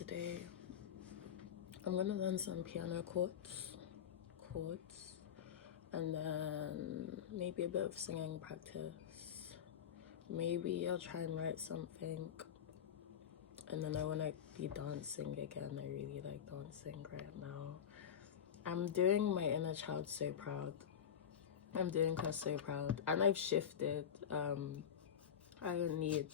today I'm gonna learn some piano chords, and then maybe a bit of singing practice. Maybe I'll try and write something, and then I want to be dancing again. I really like dancing right now. I'm doing my inner child so proud. I'm doing her so proud, and I've shifted. I don't need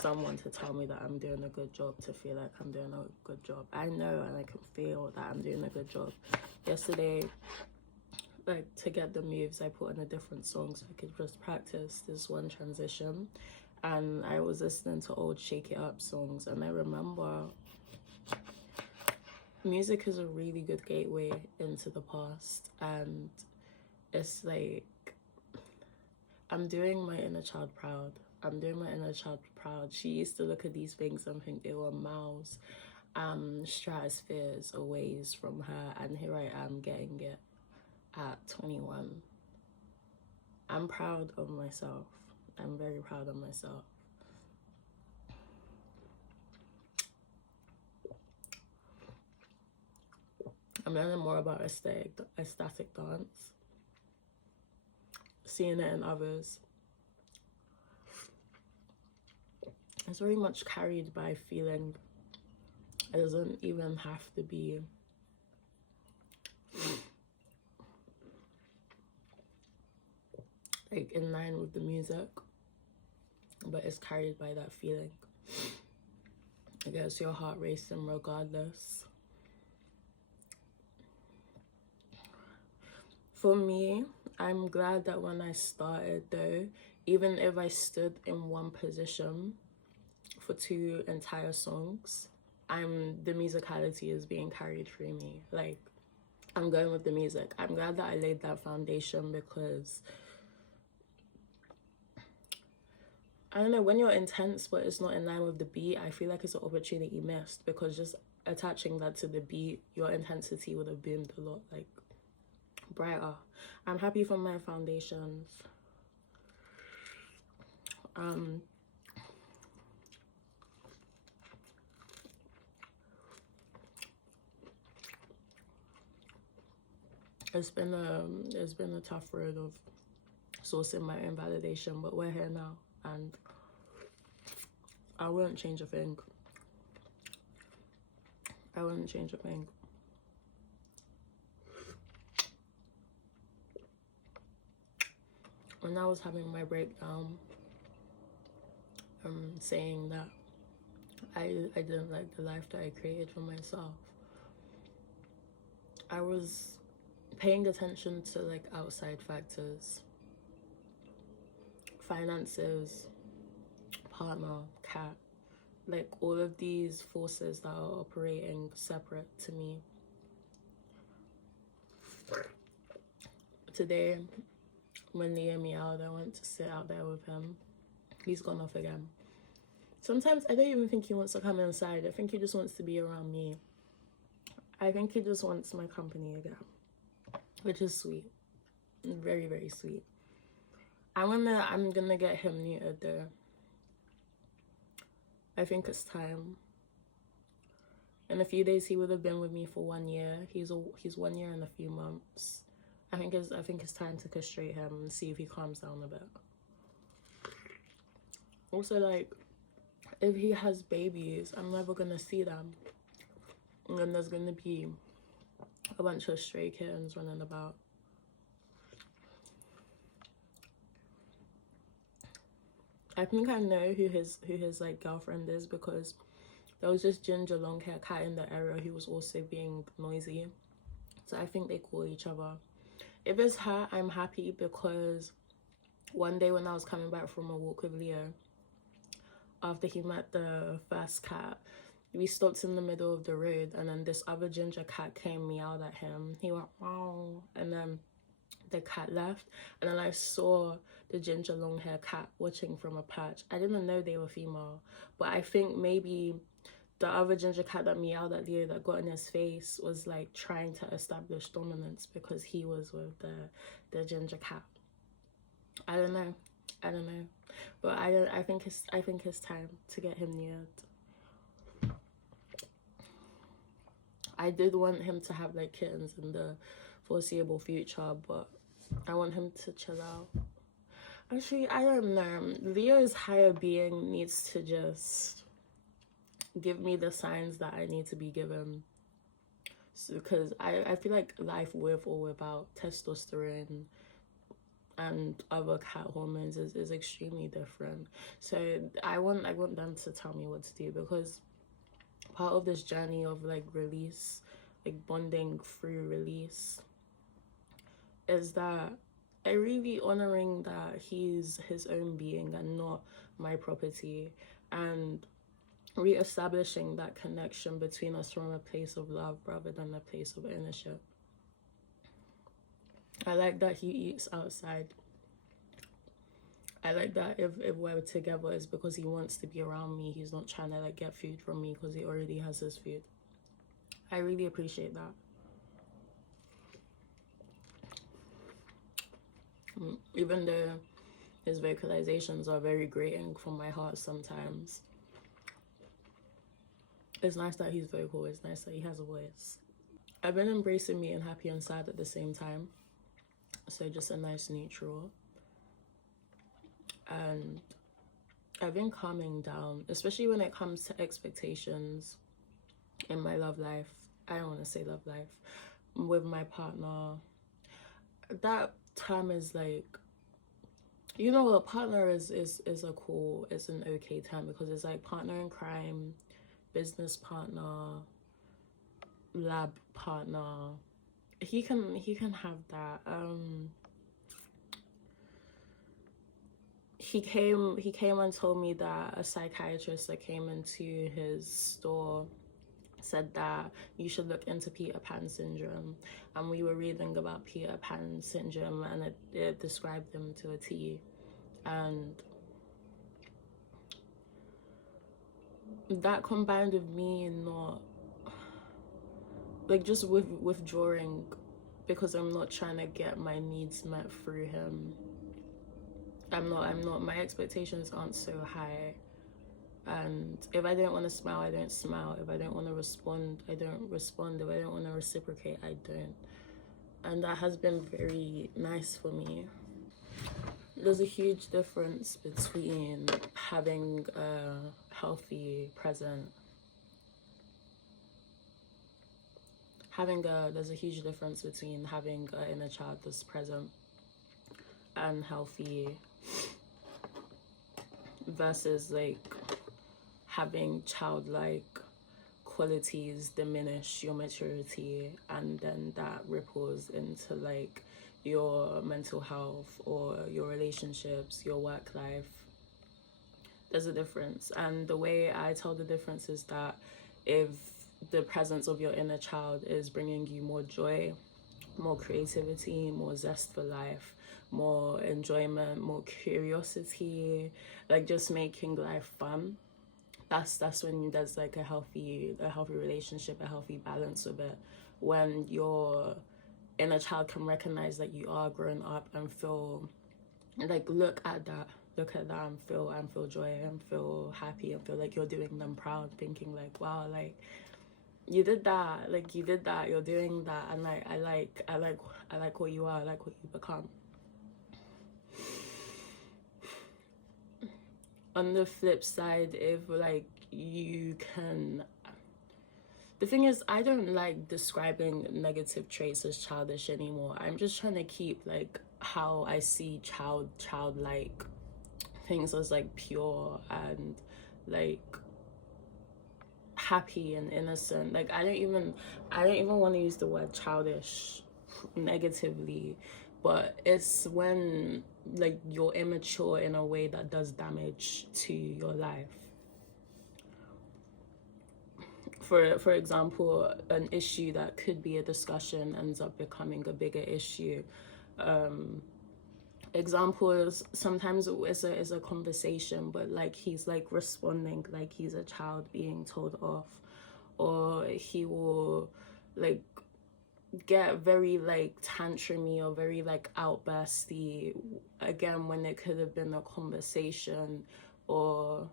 someone to tell me that I'm doing a good job to feel like I'm doing a good job. I know and I can feel that I'm doing a good job. Yesterday, like, to get the moves, I put in a different song so I could just practice this one transition, and I was listening to old Shake It Up songs, and I remember music is a really good gateway into the past, and it's like I'm doing my inner child proud. I'm doing my inner child proud. She used to look at these things and think they were miles, stratospheres away from her, and here I am getting it at 21. I'm proud of myself. I'm very proud of myself. I'm learning more about ecstatic dance, seeing it in others. It's very much carried by feeling. It doesn't even have to be like in line with the music, but it's carried by that feeling. It gets your heart racing regardless. For me, I'm glad that when I started though, even if I stood in one position for 2 entire songs, the musicality is being carried through me. Like, I'm going with the music. I'm glad that I laid that foundation, because I don't know, when you're intense but it's not in line with the beat, I feel like it's an opportunity missed, because just attaching that to the beat, your intensity would have boomed a lot, like, brighter. I'm happy for my foundations. It's been a tough road of sourcing my own validation, but we're here now, and I wouldn't change a thing. I wouldn't change a thing. When I was having my breakdown, saying that I didn't like the life that I created for myself, I was paying attention to like outside factors, finances, partner, cat, like all of these forces that are operating separate to me. Today, when Liam meowed, I went to sit out there with him. He's gone off again. Sometimes I don't even think he wants to come inside. I think he just wants to be around me. I think he just wants my company again, which is sweet. Very, very sweet. I'm gonna get him neutered though. I think it's time. In a few days, he would have been with me for 1 year. He's 1 year and a few months. I think it's time to castrate him and see if he calms down a bit. Also, like, if he has babies, I'm never gonna see them, and then there's gonna be a bunch of stray kittens running about. I think I know who his like girlfriend is, because there was this ginger long hair cat in the area who was also being noisy. So I think they call each other. If it's her, I'm happy, because one day when I was coming back from a walk with Leo, after he met the first cat, we stopped in the middle of the road, and then this other ginger cat came, meowed at him. He went, "Wow," and then the cat left, and then I saw the ginger long hair cat watching from a perch. I didn't know they were female, but I think maybe the other ginger cat that meowed at Leo, that got in his face, was like trying to establish dominance because he was with the ginger cat. I don't know, but I think it's time to get him neutered. I did want him to have like kittens in the foreseeable future, but I want him to chill out. Actually, I don't know. Leo's higher being needs to just give me the signs that I need to be given. Because I feel like life with or without testosterone and other cat hormones is extremely different. So I want them to tell me what to do, because part of this journey of like release, like bonding through release, is that I really honoring that he's his own being and not my property, and re-establishing that connection between us from a place of love rather than a place of ownership. I like that he eats outside. I like that if we're together, it's because he wants to be around me. He's not trying to like get food from me because he already has his food. I really appreciate that. Even though his vocalizations are very grating from my heart sometimes, it's nice that he's vocal. It's nice that he has a voice. I've been embracing being happy and sad at the same time. So just a nice neutral. And I've been calming down, especially when it comes to expectations in my love life. I don't want to say love life. With my partner. That term is like, you know, a partner is a cool, it's an okay term, because it's like partner in crime, business partner, lab partner. He can have that. He came and told me that a psychiatrist that came into his store said that you should look into Peter Pan syndrome, and we were reading about Peter Pan syndrome, and it described him to a T. And that combined with me not like just withdrawing because I'm not trying to get my needs met through him. I'm not, my expectations aren't so high. And if I don't want to smile, I don't smile. If I don't want to respond, I don't respond. If I don't want to reciprocate, I don't. And that has been very nice for me. There's a huge difference between having a healthy present. There's a huge difference between having an inner child that's present and healthy versus like having childlike qualities diminish your maturity, and then that ripples into like your mental health or your relationships, your work life. There's a difference, and the way I tell the difference is that if the presence of your inner child is bringing you more joy, more creativity, more zest for life, more enjoyment, more curiosity, like just making life fun, that's when there's like a healthy relationship, a healthy balance of it. When your inner child can recognize that you are grown up and feel like look at that and feel joy and feel happy and feel like you're doing them proud, thinking like, wow, like you did that, you're doing that, and like I like what you are, I like what you become. On the flip side, if like you can, the thing is, I don't like describing negative traits as childish anymore. I'm just trying to keep like how I see childlike things as like pure and like happy and innocent. Like I don't even want to use the word childish negatively, but it's when like you're immature in a way that does damage to your life. For example, an issue that could be a discussion ends up becoming a bigger issue. Examples, sometimes it's a conversation, but like he's like responding like he's a child being told off, or he will like get very like tantrumy or very like outbursty again when it could have been a conversation. Or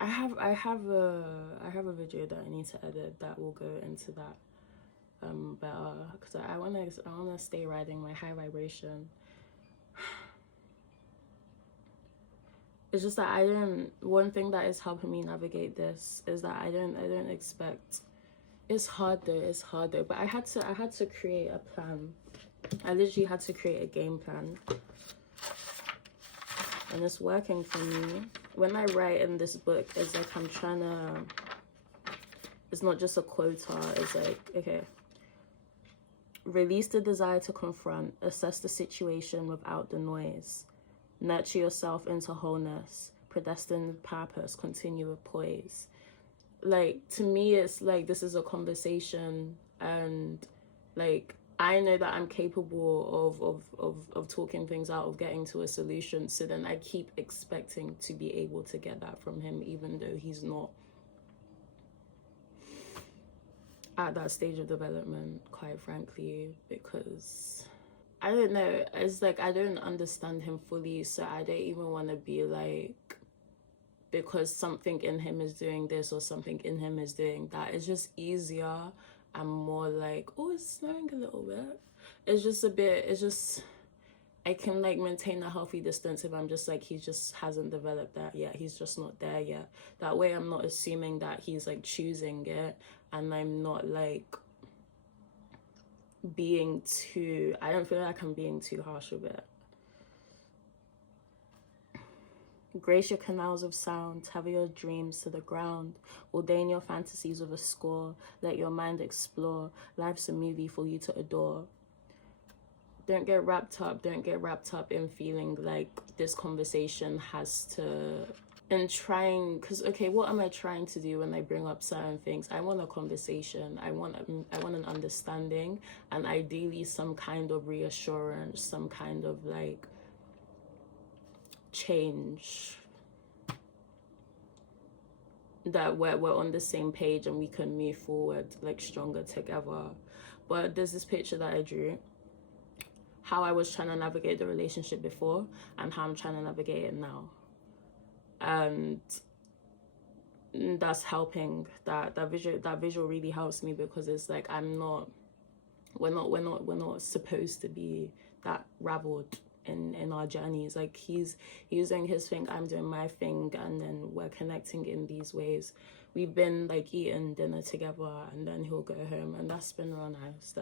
I have a video that I need to edit that will go into that better, because I wanna stay riding my high vibration. It's just that one thing that is helping me navigate this is that I don't expect. It's hard though, but I had to create a plan. I literally had to create a game plan, and it's working for me. When I write in this book, it's like I'm trying to, it's not just a quota, it's like, okay, release the desire to confront, assess the situation without the noise, nurture yourself into wholeness, predestined purpose, continue with poise. Like, to me, it's like, this is a conversation, and like, I know that I'm capable of talking things out, of getting to a solution. So then I keep expecting to be able to get that from him, even though he's not at that stage of development, quite frankly, because I don't know. It's like, I don't understand him fully, so I don't even want to be like, because something in him is doing this or something in him is doing that. It's just easier. I'm more like, oh, it's snowing a little bit. It's just, I can like maintain a healthy distance if I'm just like, he just hasn't developed that yet. He's just not there yet. That way I'm not assuming that he's like choosing it, and I'm not like being too, I don't feel like I'm being too harsh with it. Grace your canals of sound, tether your dreams to the ground, ordain your fantasies with a score, let your mind explore, life's a movie for you to adore. Don't get wrapped up in feeling like this conversation has to, and trying, because okay, what am I trying to do when I bring up certain things? I want a conversation, I want an understanding, and ideally some kind of reassurance, some kind of like change, that we're on the same page and we can move forward like stronger together. But there's this picture that I drew, how I was trying to navigate the relationship before and how I'm trying to navigate it now, and that's helping. That visual really helps me, because it's like, we're not supposed to be that raveled in our journeys. Like, he's doing his thing, I'm doing my thing, and then we're connecting in these ways. We've been like eating dinner together, and then he'll go home, and that's been real nice.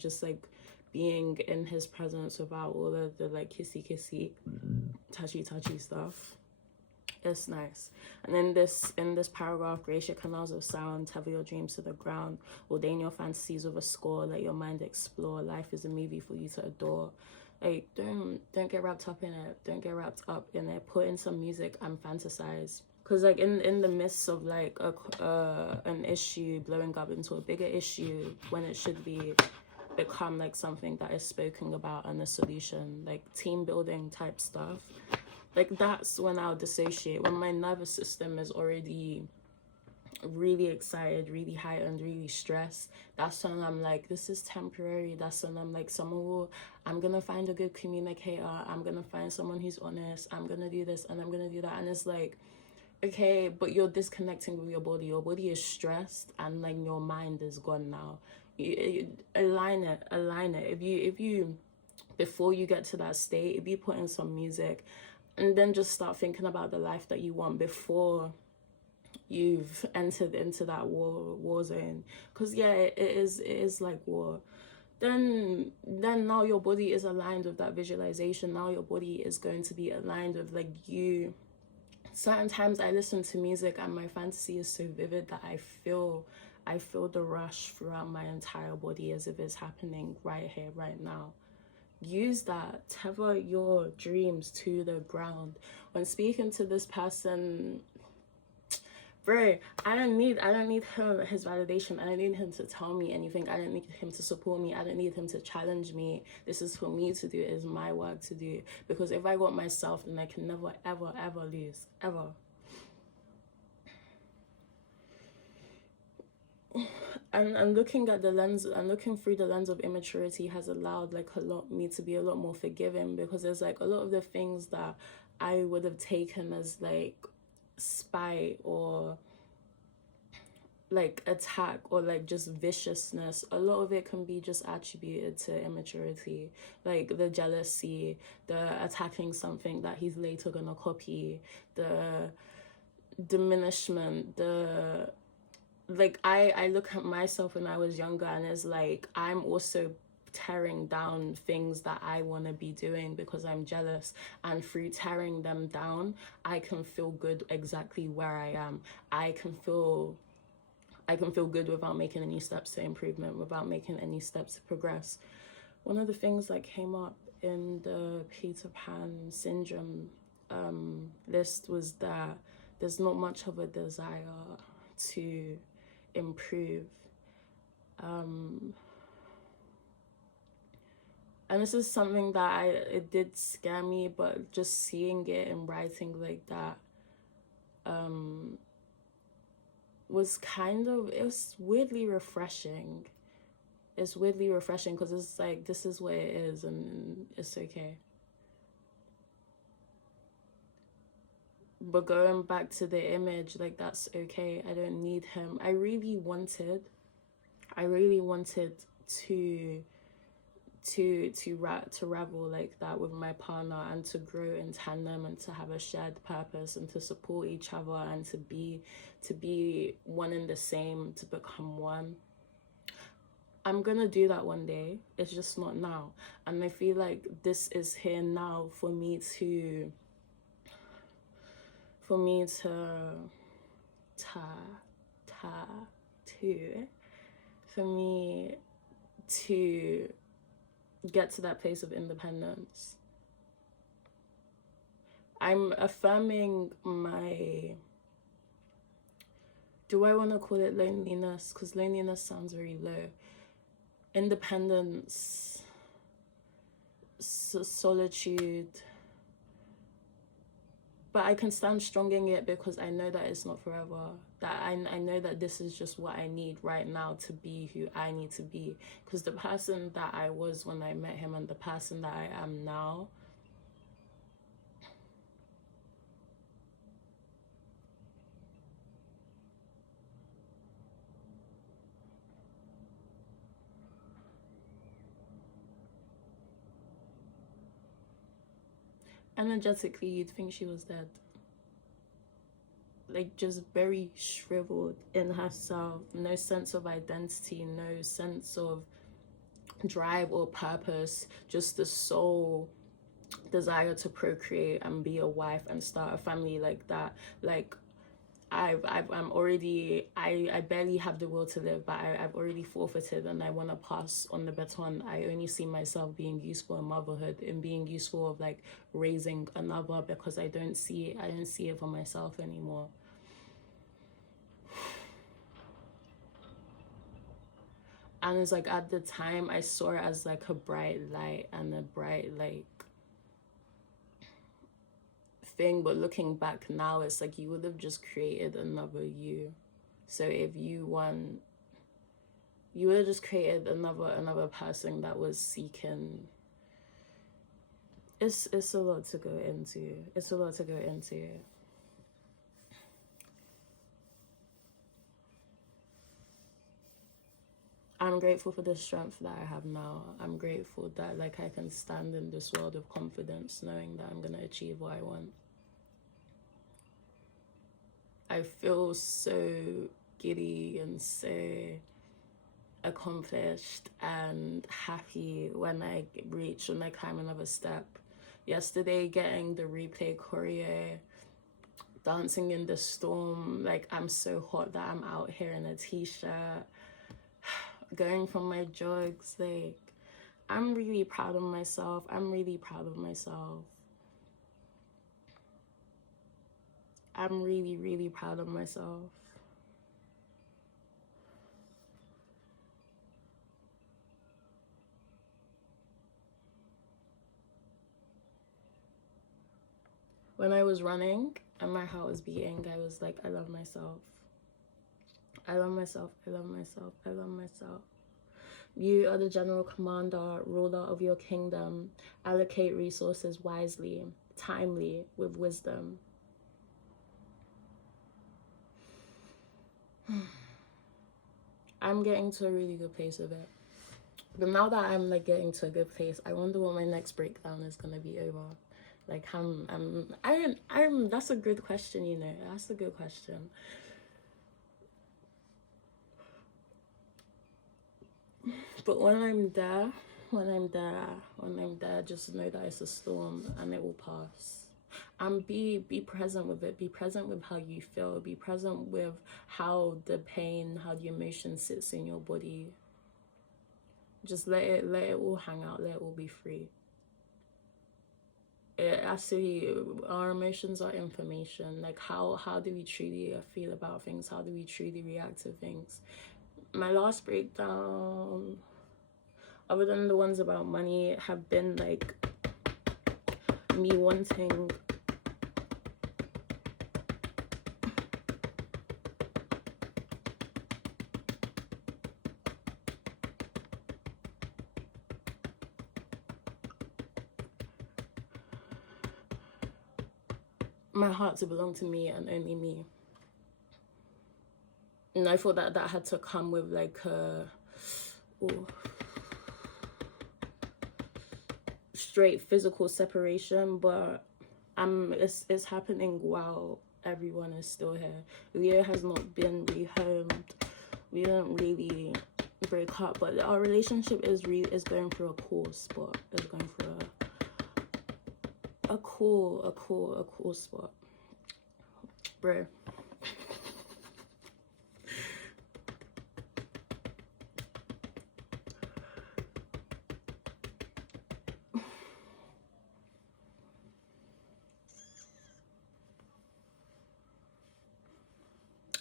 Just like being in his presence without all of the like kissy touchy stuff. It's nice. And in this paragraph, grace your canals of sound, tether your dreams to the ground, ordain your fantasies with a score, let your mind explore, life is a movie for you to adore. Like, don't get wrapped up in it. Put in some music and fantasize. Because like in the midst of like an issue blowing up into a bigger issue, when it should be become like something that is spoken about and a solution, like team building type stuff, like that's when I'll dissociate. When my nervous system is already really excited, really heightened, really stressed, that's when I'm like, this is temporary. That's when I'm like, I'm gonna find a good communicator, I'm gonna find someone who's honest, I'm gonna do this and I'm gonna do that. And it's like, okay, but you're disconnecting with your body is stressed, and like your mind is gone now. You align it. If you before you get to that state, if you put in some music and then just start thinking about the life that you want before you've entered into that war zone, because yeah, it is like war, then now your body is aligned with that visualization. Now your body is going to be aligned with like you. Certain times I listen to music and my fantasy is so vivid that I feel the rush throughout my entire body, as if it's happening right here, right now. Use that. Tether your dreams to the ground. When speaking to this person, bro, I don't need his validation. I don't need him to tell me anything. I don't need him to support me. I don't need him to challenge me. This is for me to do. It is my work to do. Because if I got myself, then I can never, ever, ever lose. Ever. And looking through the lens of immaturity has allowed like me to be a lot more forgiving, because there's like a lot of the things that I would have taken as like spite or like attack or like just viciousness. A lot of it can be just attributed to immaturity, like the jealousy, the attacking something that he's later gonna copy, the diminishment, the like I look at myself when I was younger and it's like I'm also tearing down things that I want to be doing because I'm jealous, and through tearing them down I can feel good exactly where I am. I can feel good without making any steps to improvement, without making any steps to progress. One of the things that came up in the Peter Pan syndrome list was that there's not much of a desire to improve. And this is something that it did scare me, but just seeing it in writing like that was it was weirdly refreshing. It's weirdly refreshing because it's like, this is what it is and it's okay. But going back to the image, like, that's okay. I don't need him. I really wanted to ravel like that with my partner, and to grow in tandem, and to have a shared purpose, and to support each other, and to be one and the same, to become one. I'm gonna do that one day. It's just not now. And I feel like this is here now for me to for me to get to that place of independence. I'm affirming my, do I want to call it loneliness? Because loneliness sounds very low. Independence, solitude. But I can stand strong in it because I know that it's not forever. That I know that this is just what I need right now to be who I need to be. Because the person that I was when I met him and the person that I am now, energetically you'd think she was dead. Like, just very shriveled in herself, no sense of identity, no sense of drive or purpose, just the sole desire to procreate and be a wife and start a family. Like that, like I'm already, I barely have the will to live, but I've already forfeited, and I want to pass on the baton. I only see myself being useful in motherhood, and being useful of like raising another, because I don't see it for myself anymore. And it's like, at the time I saw it as like a bright light and a bright like thing, but looking back now, it's like you would have just created another you. So if you want, you would have just created another person that was seeking. It's a lot to go into. It's a lot to go into. I'm grateful for the strength that I have now. I'm grateful that like I can stand in this world of confidence, knowing that I'm gonna achieve what I want. I feel so giddy and so accomplished and happy when I climb another step. Yesterday, getting the replay choreo, dancing in the storm, like I'm so hot that I'm out here in a t-shirt, going for my jogs. Like, I'm really proud of myself. I'm really proud of myself. I'm really, really proud of myself. When I was running and my heart was beating, I was like, I love myself. I love myself. I love myself. I love myself. You are the general commander, ruler of your kingdom. Allocate resources wisely, timely, with wisdom. I'm getting to a really good place with it. But now that I'm like getting to a good place, I wonder what my next breakdown is gonna be over. Like I'm that's a good question, you know. That's a good question. But when I'm there, just know that it's a storm and it will pass. And be present with it. Be present with how you feel. Be present with how the pain, how the emotion sits in your body. Just let it all hang out. Let it all be free. Actually, our emotions are information. Like how do we truly feel about things? How do we truly react to things? My last breakdown, other than the ones about money, have been like me wanting my heart to belong to me and only me. And I thought that had to come with like a straight physical separation, but it's happening while everyone is still here. Leo has not been rehomed. We don't really break up, but our relationship is going through a cool spot. It's going through a cool spot, bro.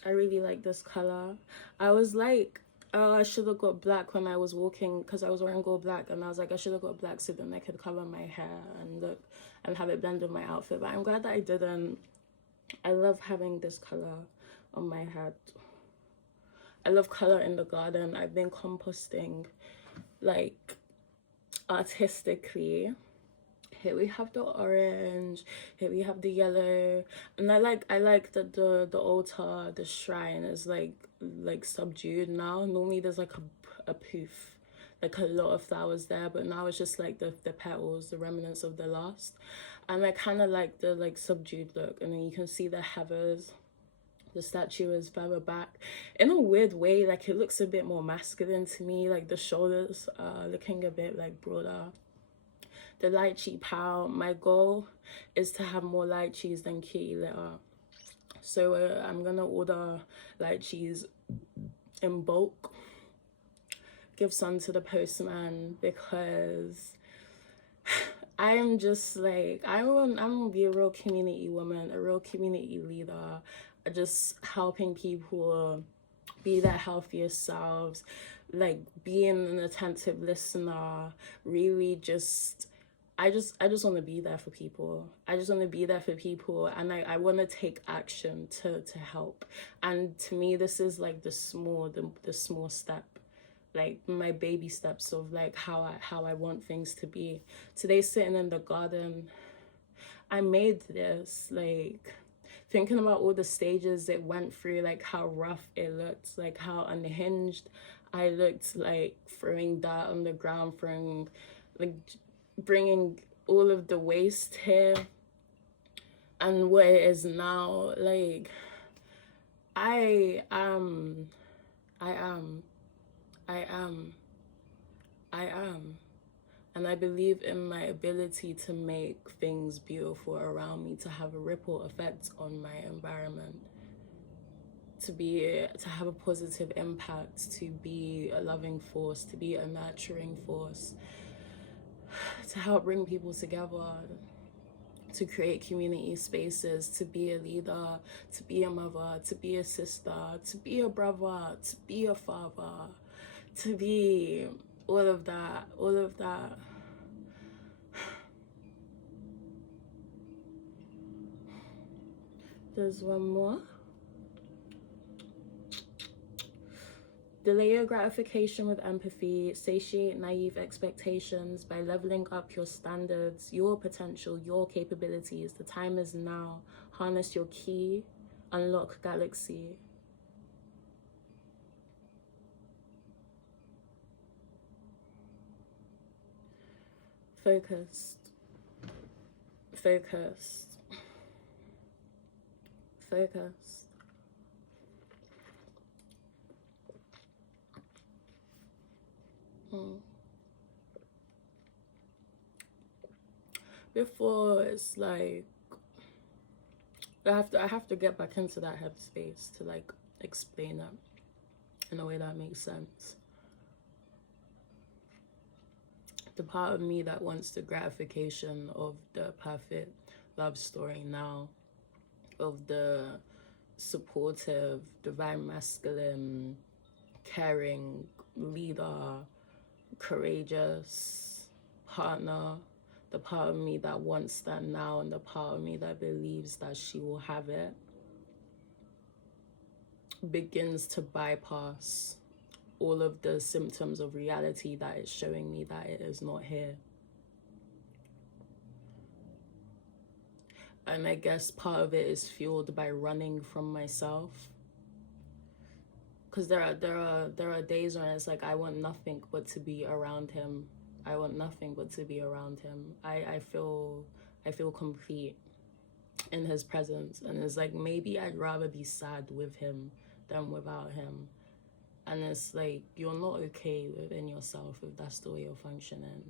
I really like this color. I was like, oh, I should have got black when I was walking because I was wearing gold black, and I was like, I should have got black so then I could color my hair and look and have it blend with my outfit. But I'm glad that I didn't. I love having this color on my head. I love color in the garden. I've been composting like artistically. Here we have the orange, here we have the yellow, and I like that the altar, the shrine is like subdued now. Normally there's like a poof, like a lot of flowers there, but now it's just like the petals, the remnants of the last. And I kind of like the like subdued look, and then you can see the heathers. The statue is further back in a weird way, like it looks a bit more masculine to me, like the shoulders are looking a bit like broader. The lychee pal, my goal is to have more lychees than kitty litter, so I'm gonna order lychees in bulk, give some to the postman, because I'm just like I'm gonna be a real community woman, a real community leader, just helping people be their healthiest selves, like being an attentive listener, really just I just want to be there for people. I just want to be there for people, and I want to take action to help. And to me, this is like the small step, like my baby steps of like how I want things to be. Today, sitting in the garden, I made this, like thinking about all the stages it went through, like how rough it looked, like how unhinged I looked, like throwing dirt on the ground, throwing like bringing all of the waste here, and what it is now. Like I am, and I believe in my ability to make things beautiful around me, to have a ripple effect on my environment, to have a positive impact, to be a loving force, to be a nurturing force, to help bring people together, to create community spaces, to be a leader, to be a mother, to be a sister, to be a brother, to be a father, to be all of that. There's one more. Delay your gratification with empathy, satiate naive expectations by leveling up your standards, your potential, your capabilities. The time is now. Harness your key, unlock galaxy. Focused. Focused. Focused. Before, it's like I have to get back into that headspace to like explain it in a way that makes sense. The part of me that wants the gratification of the perfect love story now, of the supportive, divine masculine, caring leader, courageous partner, the part of me that wants that now, and the part of me that believes that she will have it, begins to bypass all of the symptoms of reality that is showing me that it is not here. And I guess part of it is fueled by running from myself. Because there are days when it's like I want nothing but to be around him. I want nothing but to be around him. I feel complete in his presence, and it's like maybe I'd rather be sad with him than without him. And it's like you're not okay within yourself if that's the way you're functioning.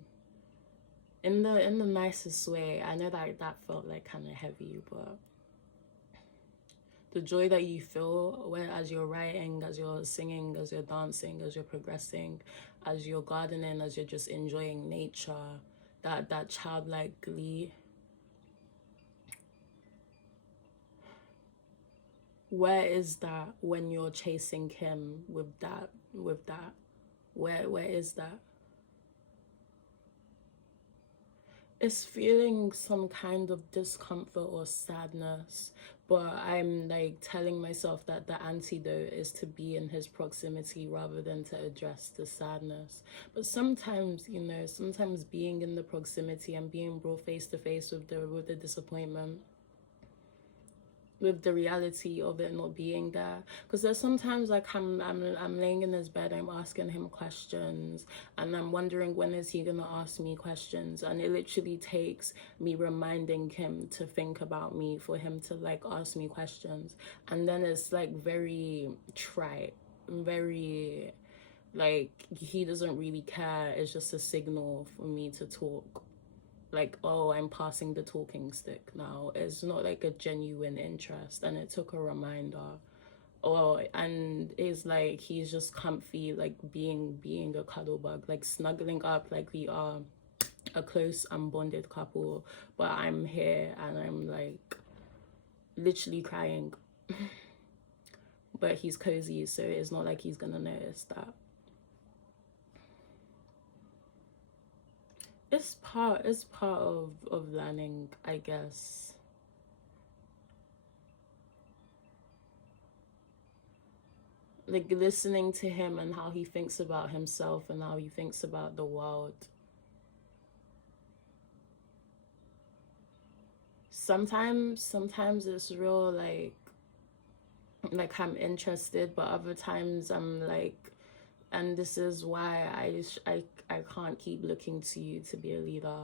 In the nicest way. I know that felt like kind of heavy, but the joy that you feel as you're writing, as you're singing, as you're dancing, as you're progressing, as you're gardening, as you're just enjoying nature, that childlike glee. Where is that when you're chasing him with that? Where is that? It's feeling some kind of discomfort or sadness, but I'm like telling myself that the antidote is to be in his proximity rather than to address the sadness. But sometimes, you know, sometimes being in the proximity and being brought face to face with the disappointment, with the reality of it not being there. Because there's sometimes like I'm laying in his bed, I'm asking him questions, and I'm wondering when is he gonna ask me questions, and it literally takes me reminding him to think about me for him to like ask me questions. And then it's like very trite, very like he doesn't really care. It's just a signal for me to talk. Like, oh, I'm passing the talking stick now. It's not like a genuine interest. And it took a reminder. Oh, and it's like he's just comfy, like being a cuddle bug, like snuggling up like we are a close and bonded couple. But I'm here and I'm like literally crying. But he's cozy, so it's not like he's gonna notice that. It's part of learning, I guess. Like listening to him and how he thinks about himself and how he thinks about the world. Sometimes it's real like I'm interested, but other times I'm like, and this is why I can't keep looking to you to be a leader.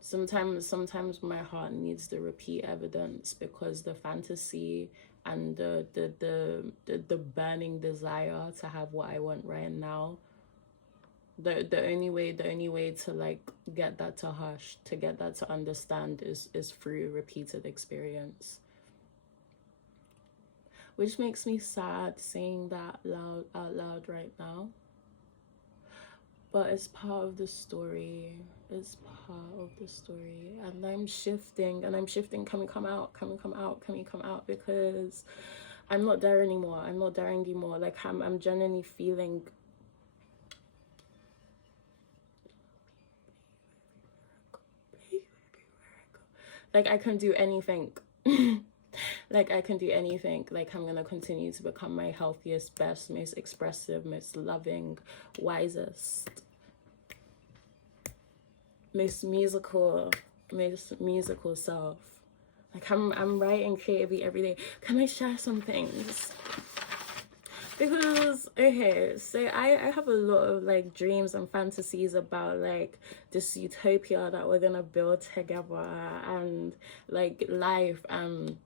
Sometimes my heart needs the repeat evidence, because the fantasy and the burning desire to have what I want right now, the only way to like get that to hush, to get that to understand is through repeated experience. Which makes me sad saying that out loud right now. But it's part of the story. It's part of the story. And I'm shifting. Can we come out? Can we come out? Can we come out? Because I'm not there anymore. Like I'm genuinely feeling like I can do anything. Like I can do anything. Like I'm gonna continue to become my healthiest, best, most expressive, most loving, wisest, most musical self. Like I'm writing creatively every day. Can I share some things? Because okay, so I have a lot of like dreams and fantasies about like this utopia that we're gonna build together, and like life. And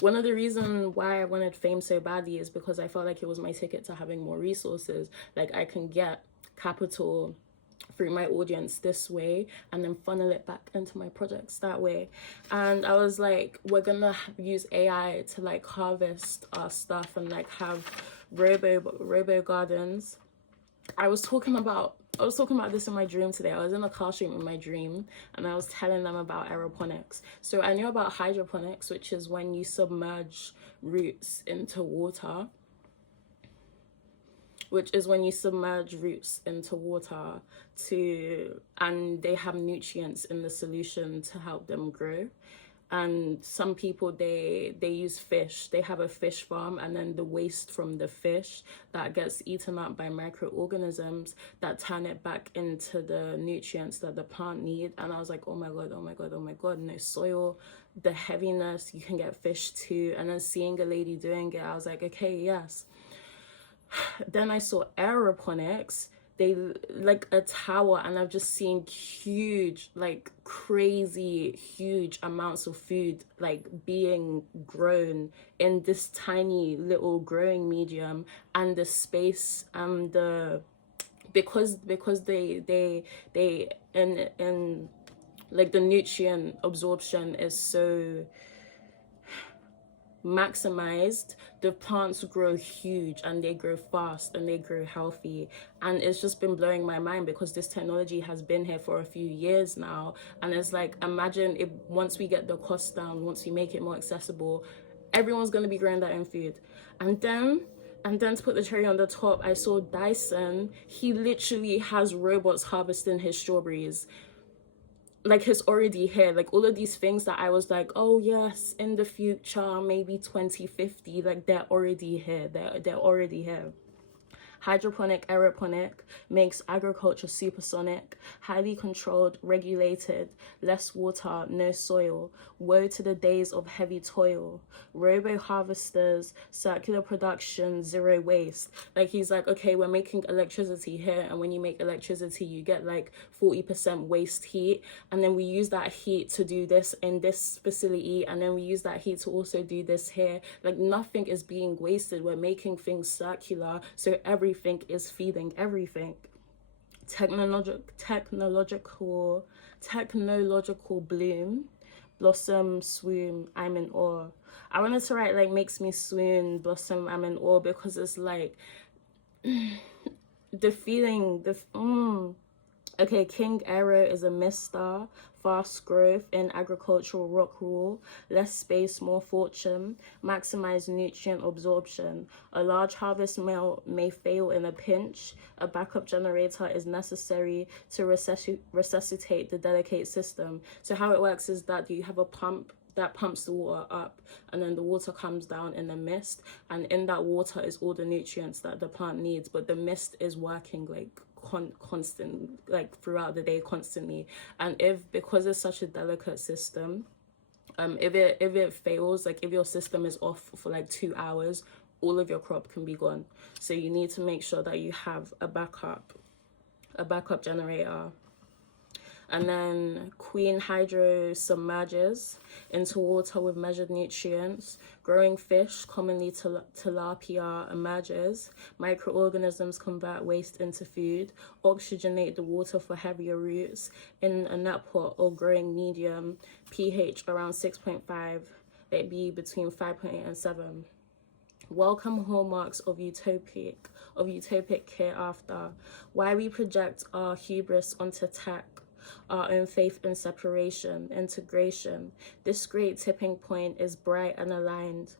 one of the reasons why I wanted fame so badly is because I felt like it was my ticket to having more resources. Like I can get capital through my audience this way and then funnel it back into my projects that way. And I was like, we're gonna use AI to like harvest our stuff and like have robo gardens. I was talking about this in my dream today. I was in a classroom in my dream and I was telling them about aeroponics. So I knew about hydroponics, which is when you submerge roots into water, and they have nutrients in the solution to help them grow. And some people, they use fish. They have a fish farm, and then the waste from the fish that gets eaten up by microorganisms that turn it back into the nutrients that the plant need. And I was like, oh my god, oh my god, oh my god, no soil, the heaviness, you can get fish too. And then seeing a lady doing it, I was like, okay, yes. Then I saw aeroponics. They like a tower, and I've just seen huge, like crazy huge amounts of food like being grown in this tiny little growing medium. And the space and the because they and like the nutrient absorption is so maximized, the plants grow huge and they grow fast and they grow healthy. And it's just been blowing my mind because this technology has been here for a few years now. And it's like, imagine if once we get the cost down, once we make it more accessible, everyone's going to be growing their own food. And then to put the cherry on the top, I saw Dyson. He literally has robots harvesting his strawberries. Like, he's already here. Like, all of these things that I was like, oh yes, in the future, maybe 2050, like they're already here. They're already here. Hydroponic aeroponic makes agriculture supersonic, highly controlled, regulated, less water, no soil. Woe to the days of heavy toil. Robo harvesters, circular production, zero waste. Like, he's like, okay, we're making electricity here, and when you make electricity, you get like 40% waste heat, and then we use that heat to do this in this facility, and then we use that heat to also do this here. Like, nothing is being wasted. We're making things circular, so everything is feeding everything. Technological bloom, blossom, swoon, I'm in awe. I wanted to write like makes me swoon, blossom, I'm in awe, because it's like the feeling, Okay, King Arrow is a mister, fast growth in agricultural rock wool, less space, more fortune, maximize nutrient absorption. A large harvest mill may fail in a pinch. A backup generator is necessary to resuscitate the delicate system. So how it works is that you have a pump that pumps the water up, and then the water comes down in the mist, and in that water is all the nutrients that the plant needs, but the mist is working like constant, like throughout the day constantly. And because it's such a delicate system, if it fails, like if your system is off for like 2 hours, all of your crop can be gone. So you need to make sure that you have a backup generator. And then Queen Hydro submerges into water with measured nutrients. Growing fish, commonly tilapia, emerges. Microorganisms convert waste into food. Oxygenate the water for heavier roots. In a net pot or growing medium, pH around 6.5, it'd be between 5.8 and 7. Welcome hallmarks of utopic hereafter. Why we project our hubris onto tech, our own faith in separation, integration. This great tipping point is bright and aligned.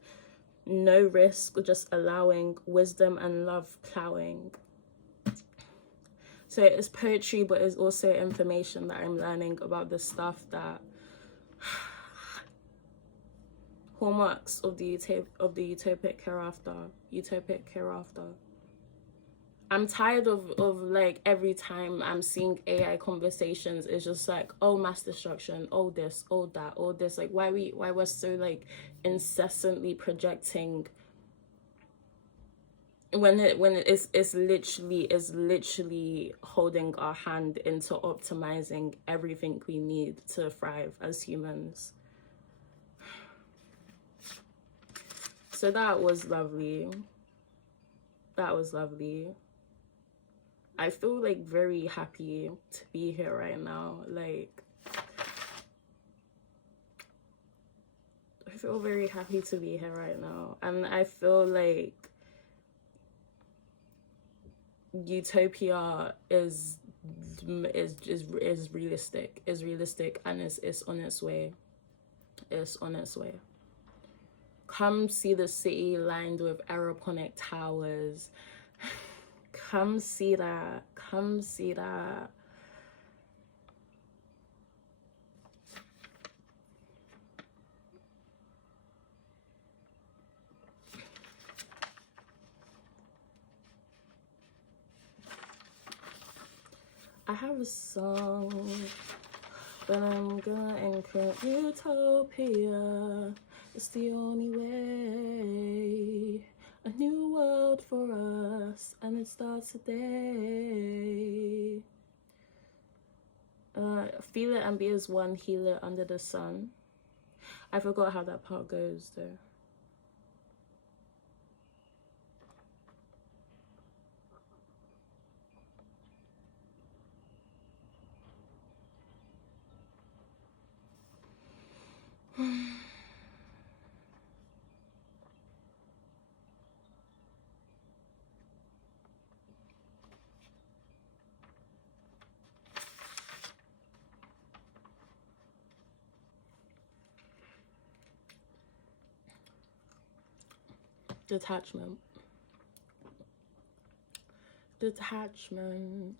No risk, just allowing wisdom and love plowing. So it's poetry, but it's also information that I'm learning about the stuff that hallmarks of the utopic hereafter. I'm tired of like every time I'm seeing AI conversations, it's just like, oh, mass destruction, oh this, oh that, oh this. Like why we're so like incessantly projecting when it's literally holding our hand into optimizing everything we need to thrive as humans. So that was lovely. That was lovely. I feel like very happy to be here right now. Like, I feel very happy to be here right now. And I feel like utopia is realistic. Is realistic, and it's on its way. It's on its way. Come see the city lined with aeroponic towers. Come see that. Come see that. I have a song, but I'm gonna anchor utopia. It's the only way. A new world for us, and it starts today. Feel it and be as one, heal it under the sun. I forgot how that part goes though. Detachment. Detachment.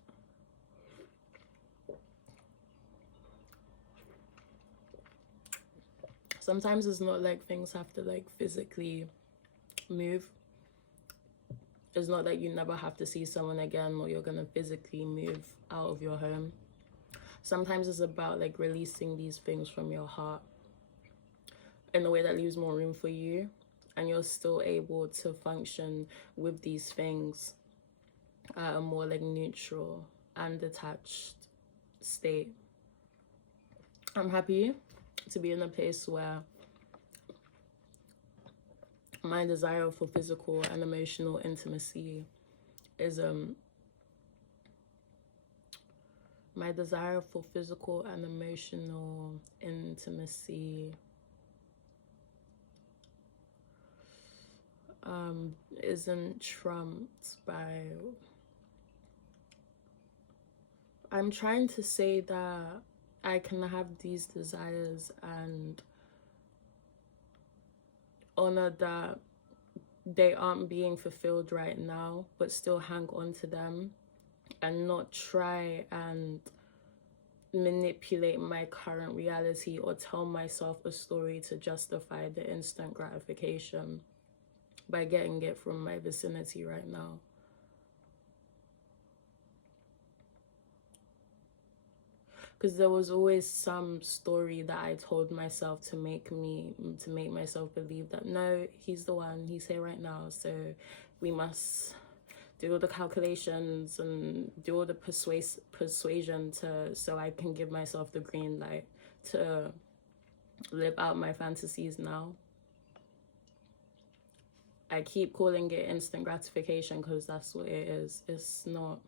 Sometimes it's not like things have to like physically move. It's not that you never have to see someone again or you're gonna physically move out of your home. Sometimes it's about like releasing these things from your heart in a way that leaves more room for you, and you're still able to function with these things at a more like neutral and detached state. I'm happy to be in a place where my desire for physical and emotional intimacy is my desire for physical and emotional intimacy isn't trumped by, I'm trying to say that I can have these desires and honor that they aren't being fulfilled right now, but still hang on to them and not try and manipulate my current reality or tell myself a story to justify the instant gratification by getting it from my vicinity right now. Because there was always some story that I told myself to make myself believe that no, he's the one, he's here right now, so we must do all the calculations and do all the persuasion so I can give myself the green light to live out my fantasies now. I keep calling it instant gratification because that's what it is. It's not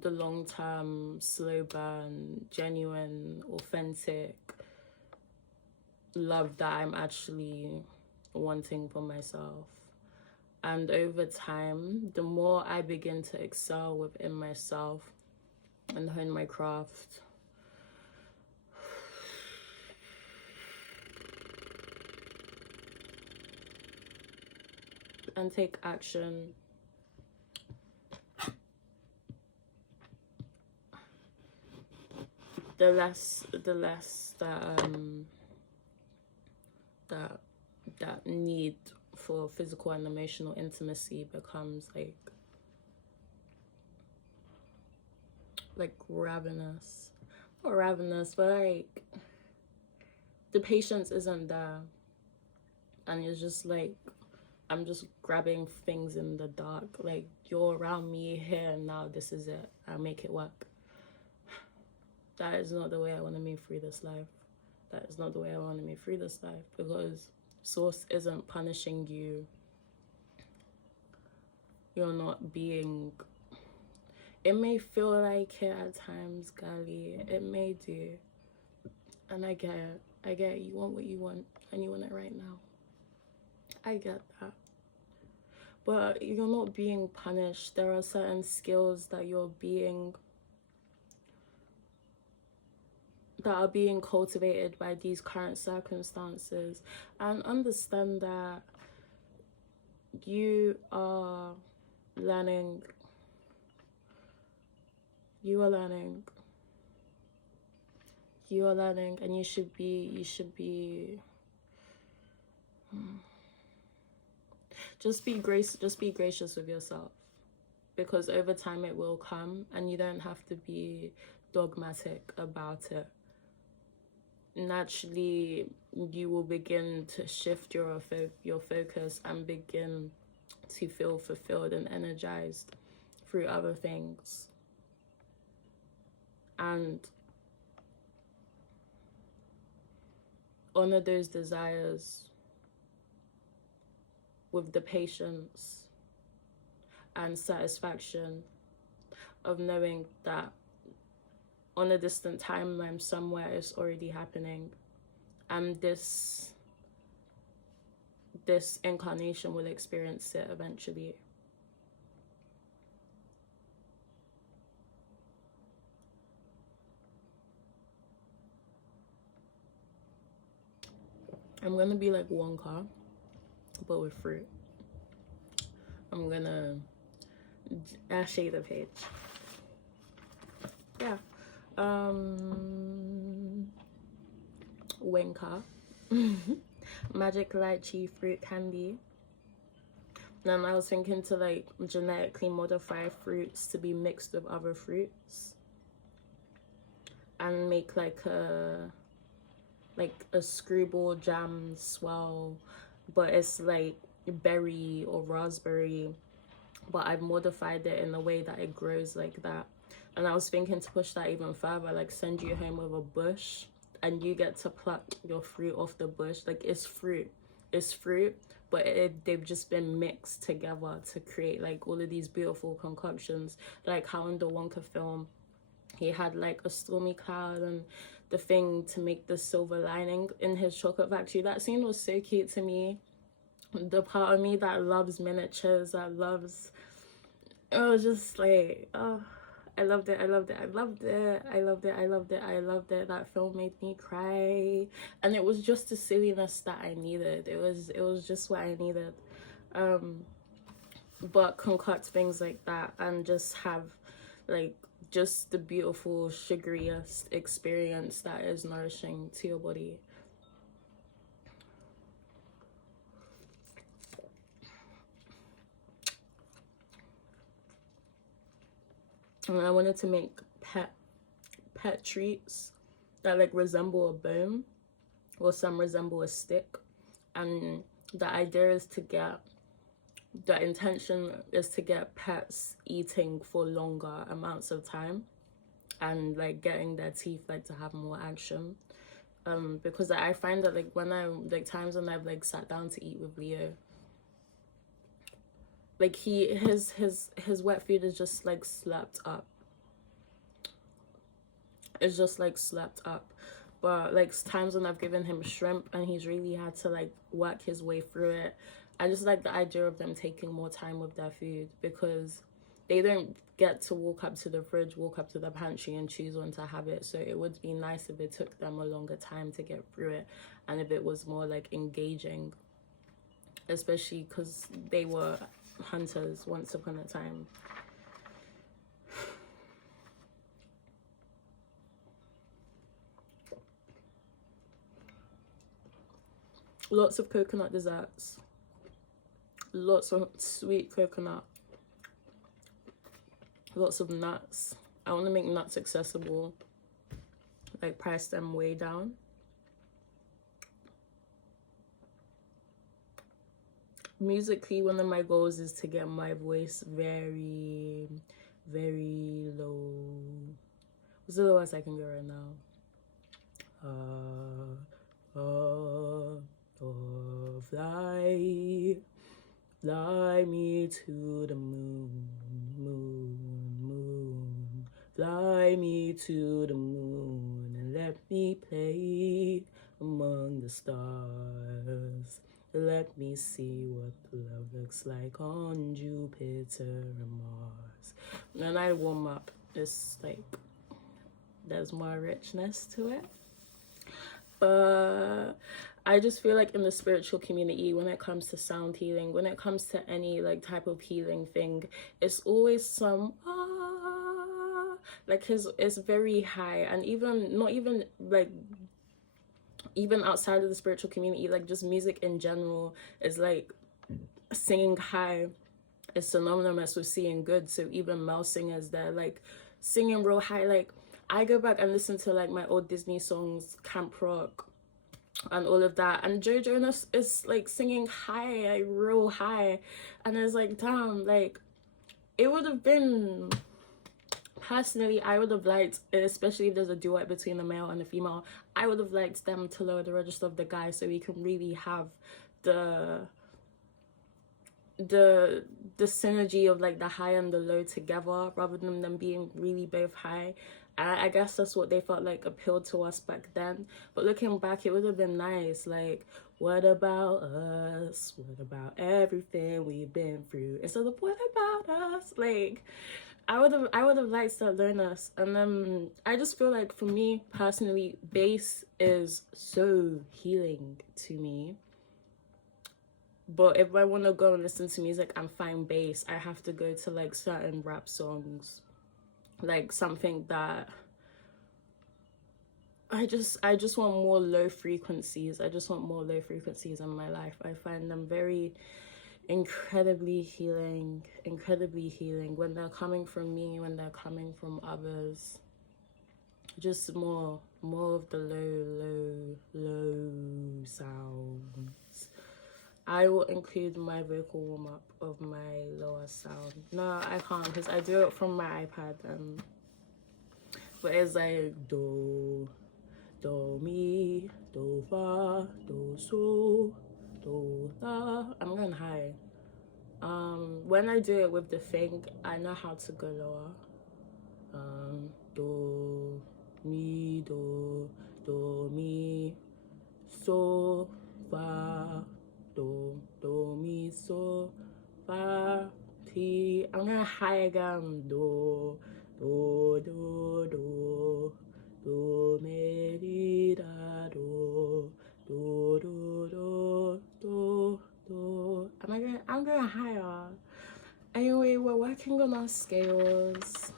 the long-term, slow burn, genuine, authentic love that I'm actually wanting for myself. And over time, the more I begin to excel within myself and hone my craft, and take action, the less that that need for physical and emotional intimacy becomes like ravenous. Not ravenous, but like the patience isn't there. And it's just like I'm just grabbing things in the dark. Like, you're around me here and now, this is it. I'll make it work. That is not the way I want to move through this life. That is not the way I want to move through this life, because Source isn't punishing you. You're not being... It may feel like it at times, Gali. It may do. And I get it. I get it. You want what you want, and you want it right now. I get that. But you're not being punished. There are certain skills that that are being cultivated by these current circumstances, and understand that you are learning. You are learning, and you should be just be gracious with yourself, because over time it will come, and you don't have to be dogmatic about it. Naturally, you will begin to shift your focus and begin to feel fulfilled and energized through other things. And honor those desires with the patience and satisfaction of knowing that on a distant timeline somewhere it's already happening, and this incarnation will experience it eventually. I'm gonna be like Wonka, but with fruit. I'm gonna shade the page. Yeah. Wenka. Magic lychee fruit candy. Then I was thinking to like genetically modify fruits to be mixed with other fruits and make like a screwball jam swirl, but it's like berry or raspberry, but I've modified it in a way that it grows like that. And I was thinking to push that even further, like send you home with a bush and you get to pluck your fruit off the bush. Like, it's fruit, but they've just been mixed together to create like all of these beautiful concoctions, like how in the Wonka film he had like a stormy cloud and the thing to make the silver lining in his chocolate factory. That scene was so cute to me. The part of me that loves miniatures, it was just like, oh, I loved it. That film made me cry, and it was just the silliness that I needed. It was just what I needed. But concoct things like that and just have like just the beautiful sugariest experience that is nourishing to your body. And I wanted to make pet treats that like resemble a bone, or some resemble a stick. And the intention is to get pets eating for longer amounts of time and like getting their teeth like to have more action. Because I find that like when times when I've like sat down to eat with Leo, like his wet food is just like slapped up. It's just like slapped up. But like times when I've given him shrimp and he's really had to like work his way through it, I just like the idea of them taking more time with their food, because they don't get to walk up to the fridge, walk up to the pantry and choose when to have it. So it would be nice if it took them a longer time to get through it, and if it was more like engaging, especially because they were hunters once upon a time. Lots of coconut desserts. lots of sweet coconut, lots of nuts. I want to make nuts accessible, like price them way down. Musically, one of my goals is to get my voice very, very low. What's the lowest I can go right now? Fly, fly me to the moon, moon, moon. Fly me to the moon and let me play among the stars. Let me see what love looks like on Jupiter and Mars. When I warm up, it's like there's more richness to it. But I just feel like in the spiritual community, when it comes to sound healing, when it comes to any like type of healing thing, it's always some like it's very high. And even not even like even outside of the spiritual community, like just music in general is like singing high is synonymous with seeing good. So even male singers, they're like singing real high. Like I go back and listen to like my old Disney songs, Camp Rock and all of that, and Joe Jonas is like singing high, like real high, and it's like, damn, like it would have been, personally, I would have liked, especially if there's a duet between the male and the female, I would have liked them to lower the register of the guy so we can really have the synergy of like the high and the low together, rather than them being really both high. I guess that's what they felt like appealed to us back then. But looking back, it would have been nice. Like, what about us? What about everything we've been through? Instead of what about us? Like, I would have liked that learners. And then I just feel like for me personally, bass is so healing to me. But if I want to go and listen to music and find bass, I have to go to like certain rap songs, like something that I just want more low frequencies. I just want more low frequencies in my life. I find them very incredibly healing when they're coming from me, when they're coming from others. Just more of the low sounds. I will include my vocal warm-up of my lower sound. No, I can't, because I do it from my iPad. But it's like do, mi, do, fa, do, so, do, la. I'm going high. When I do it with the thing, I know how to go lower. Do, mi, so, fa, do, mi, so, fa, ti. I'm going high again. Do, me, di, da, do. I'm going higher. Anyway, we're working on our scales.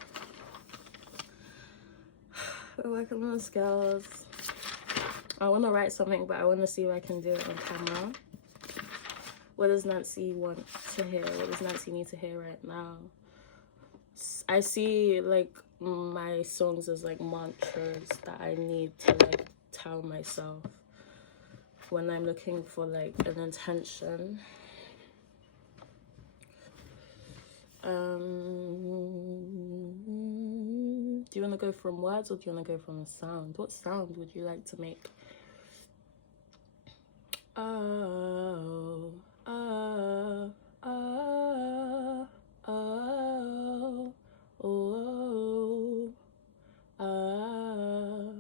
I want to write something, but I want to see if I can do it on camera. What does Nancy want to hear? What does Nancy need to hear right now? I see like my songs as like mantras that I need to like tell myself when I'm looking for like an intention. Do you want to go from words or do you want to go from a sound? What sound would you like to make? Oh, oh, oh, oh, oh, oh,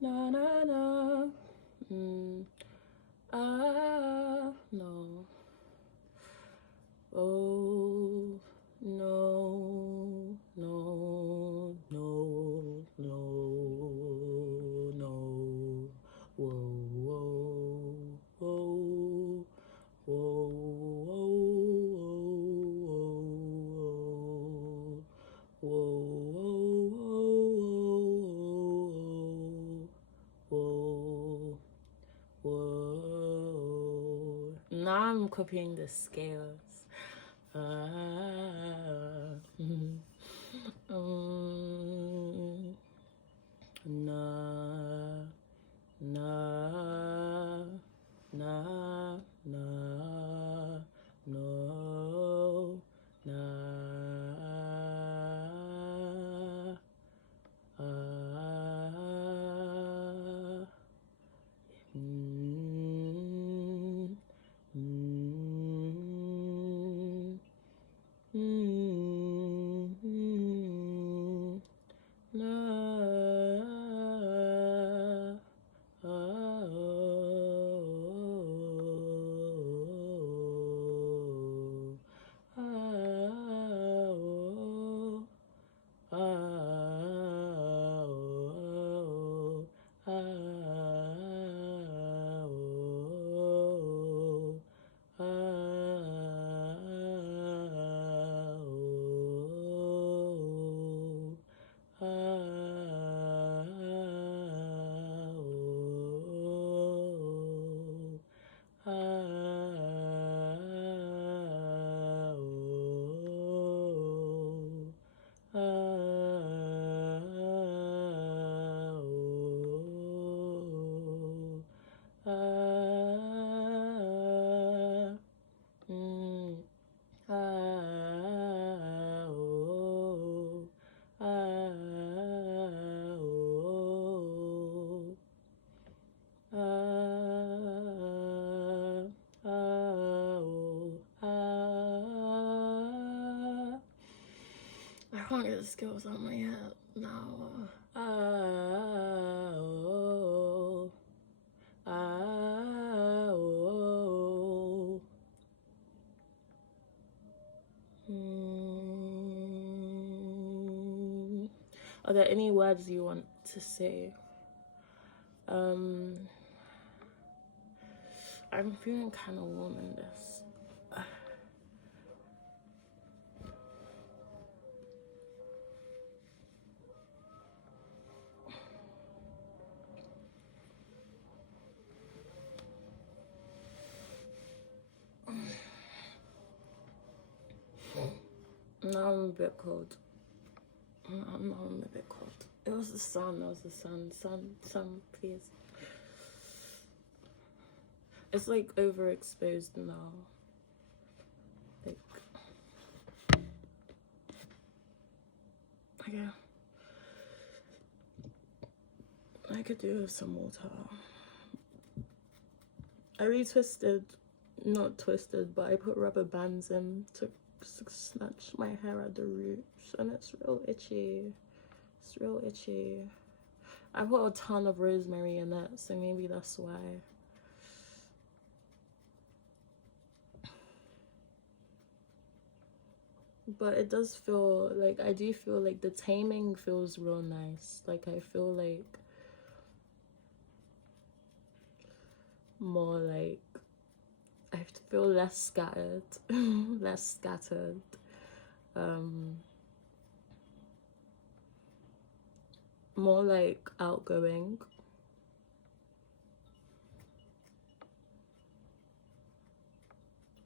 na na na, no, oh, no, no, no, no, no, whoa, whoa, whoa, whoa, whoa, whoa, whoa, whoa. Now I'm copying the scales. Na, na, na, na, no, na, mm, mm, na, I can't get the skills out of my head now. Are there any words you want to say? I'm feeling kind of warm in this. Now I'm a bit cold. I'm a bit cold. It was the sun. Sun, please. It's like overexposed now. Like, okay. I could do with some water. I retwisted, not twisted, but I put rubber bands in to snatch my hair at the roots, and it's real itchy. It's real itchy. I put a ton of rosemary in it, so maybe that's why. But it does feel like, I do feel like the taming feels real nice. Like, I feel like more like, I feel less scattered. Less scattered. More like outgoing.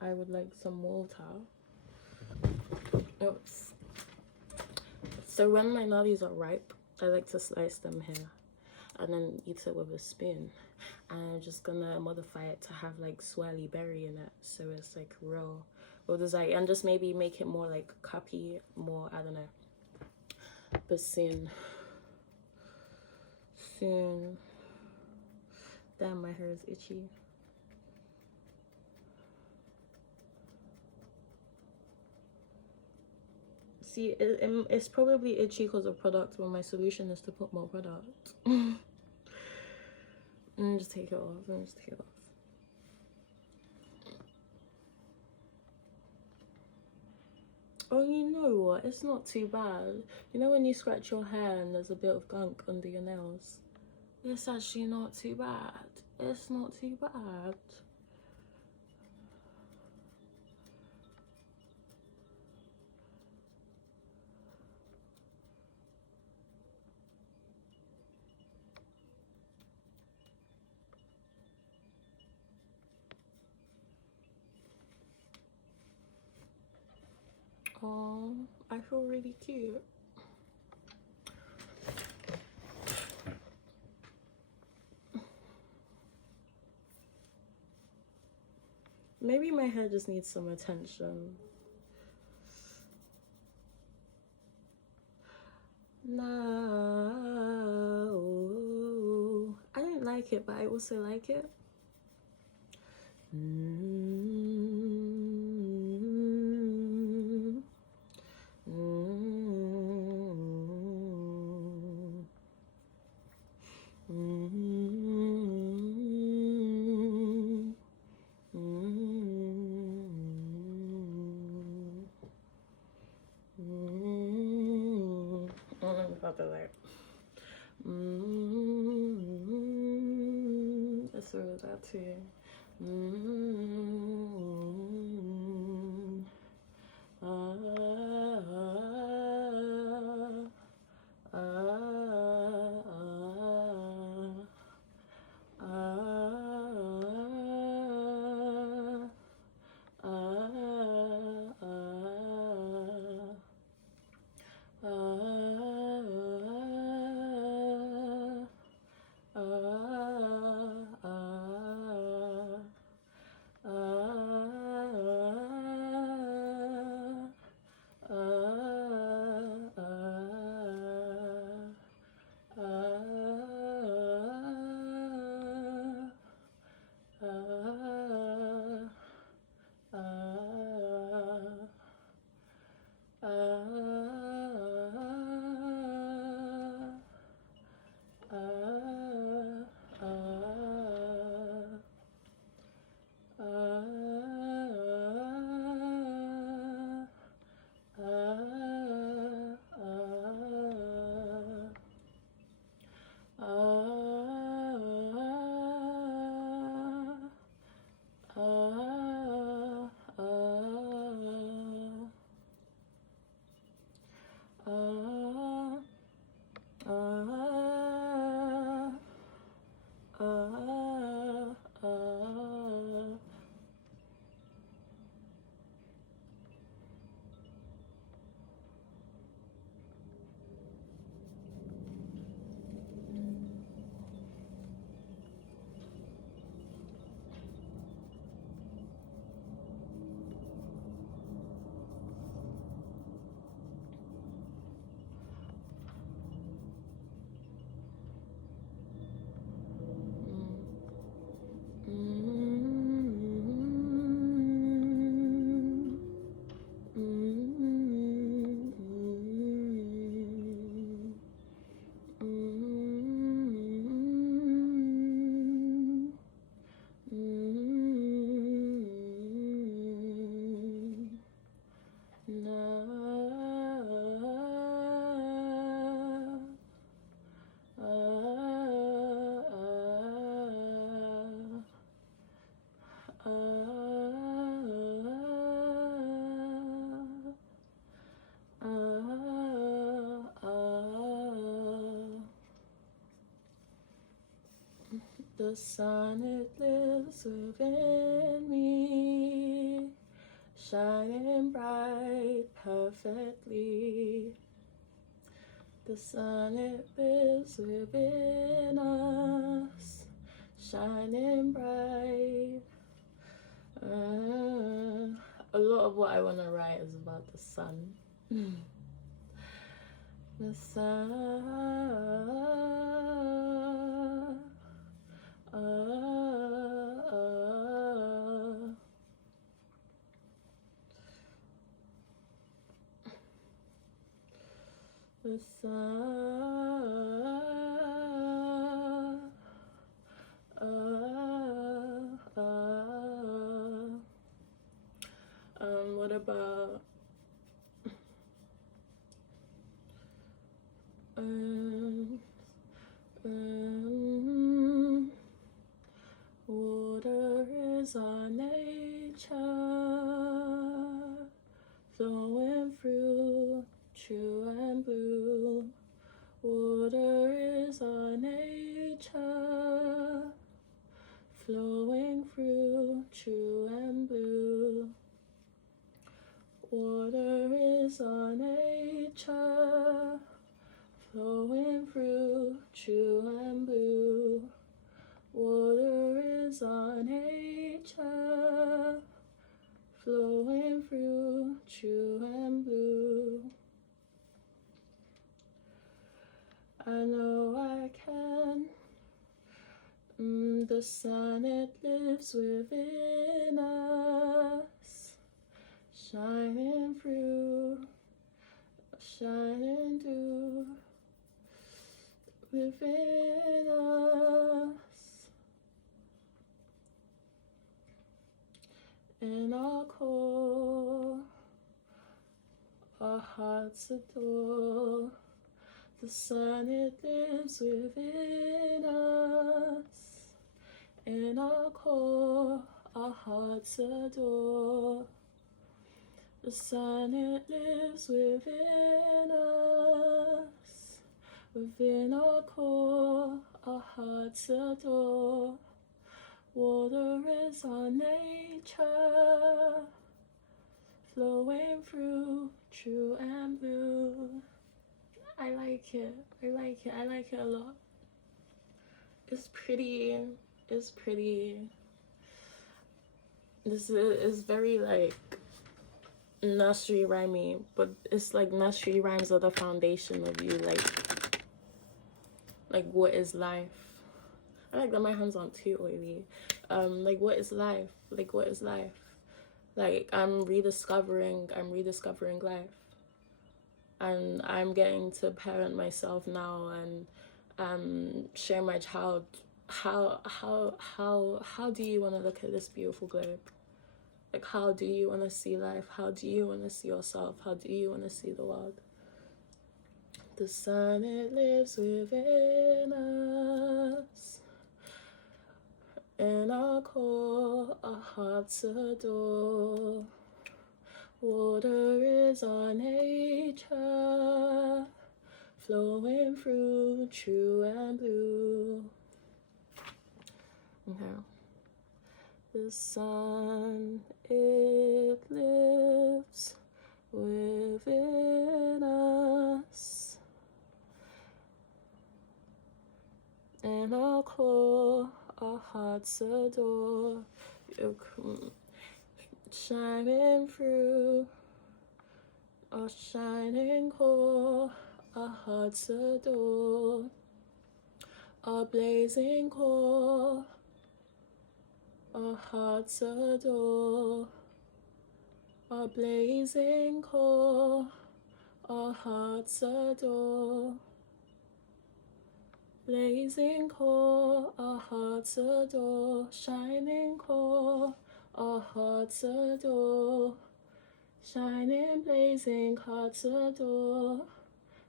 I would like some water. Oops. So when my nutties are ripe, I like to slice them here and then eat it with a spoon. And I'm just gonna modify it to have like swirly berry in it, so it's like real dessert, and just maybe make it more like cuppy, more, I don't know. But soon. Damn, my hair is itchy. See, it's probably itchy because of product, but my solution is to put more product. And just take it off. Oh, you know what? It's not too bad. You know when you scratch your hair and there's a bit of gunk under your nails? It's actually not too bad. It's not too bad. feel really cute. Maybe my hair just needs some attention. No, I didn't like it, but I also like it. About the light. Let's throw that too. The sun, it lives within me, shining bright perfectly. The sun, it lives within us, shining bright. A lot of what I want to write is about the sun. The sun. The sun. What about water is our nature, flowing through true and blue. Water is our nature, flowing through true and blue. Water is our nature. nature, flowing through true and blue. Water is our nature, flowing through true and blue. I know I can. The sun, it lives within us, shining through, shining through within us. In our core, our hearts adore the sun, it lives within us. In our core, our hearts adore the sun, it lives within us. Within our core, our hearts adore. Water is our nature, flowing through true and blue. I like it. I like it. I like it a lot. It's pretty. It's pretty. This is very like nursery rhymey, but it's like nursery rhymes are the foundation of you. Like what is life? I like that my hands aren't too oily. Like what is life? Like what is life? Like I'm rediscovering life. And I'm getting to parent myself now and share my child how do you want to look at this beautiful globe? Like how do you want to see life? How do you want to see yourself? How do you want to see the world? The sun, it lives within us. In our core, our hearts adore. Water is our nature, flowing through true and blue. Okay. The sun, it lives within us. In our core, our hearts adore. You shining through our shining core, our hearts adore. Our blazing core, our hearts adore. Our blazing core, our hearts adore. Blazing core, our hearts adore. Shining core, our hearts adore. Shining, blazing, hearts adore.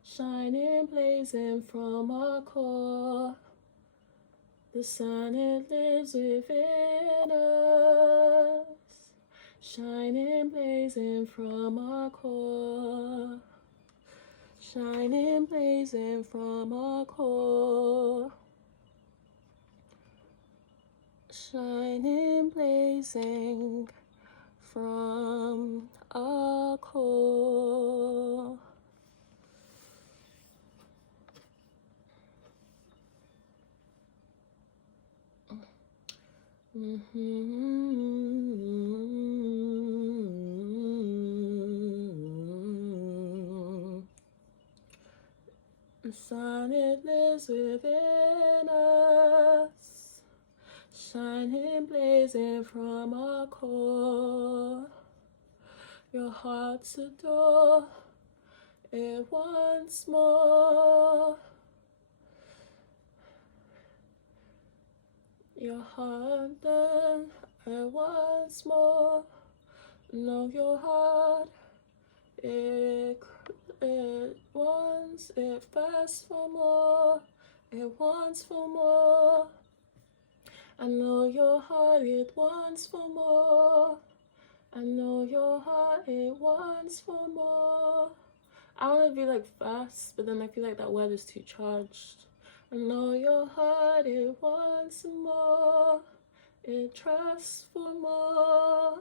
Shining, blazing from our core. The sun, it lives within us. Shining, blazing from our core. Shining, blazing from our core. Shining, blazing from our core. The sun, it lives within us, shining, blazing from our core. Your hearts adore it once more. Your heart done it once more. Know your heart, it wants, it thirsts for more, it wants for more. I know your heart, it wants for more. I know your heart, it wants for more. I want to be like fast, but then I feel like that word is too charged. I know your heart, it wants more. It trusts for more.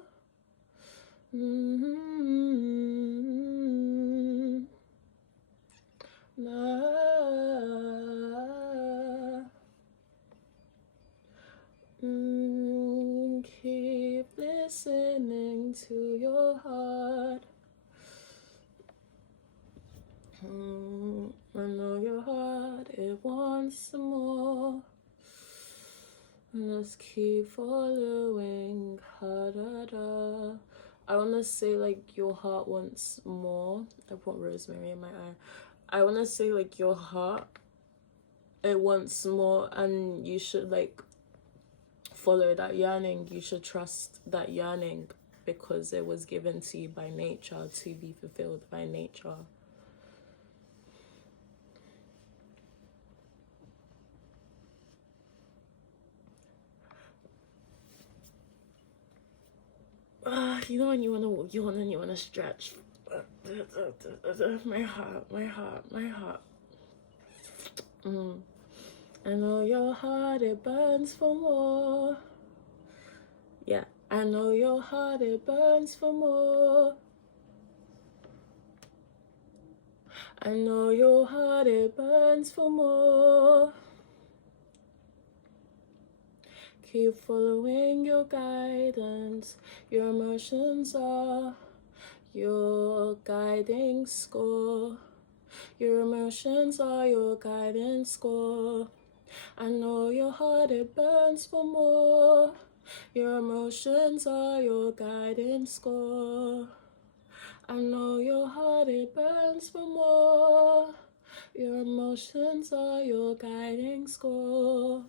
once more. Let's keep following. Ha-da-da. I want to say like your heart wants more. I put rosemary in my eye. I want to say like your heart, it wants more, and you should like follow that yearning. You should trust that yearning because it was given to you by nature to be fulfilled by nature. You know when you wanna stretch. My heart. I know your heart, it burns for more. Yeah, I know your heart, it burns for more. I know your heart, it burns for more. Keep following your guidance. Your emotions are your guiding score. Your emotions are your guiding score. I know your heart, it burns for more. Your emotions are your guiding score. I know your heart, it burns for more. Your emotions are your guiding score.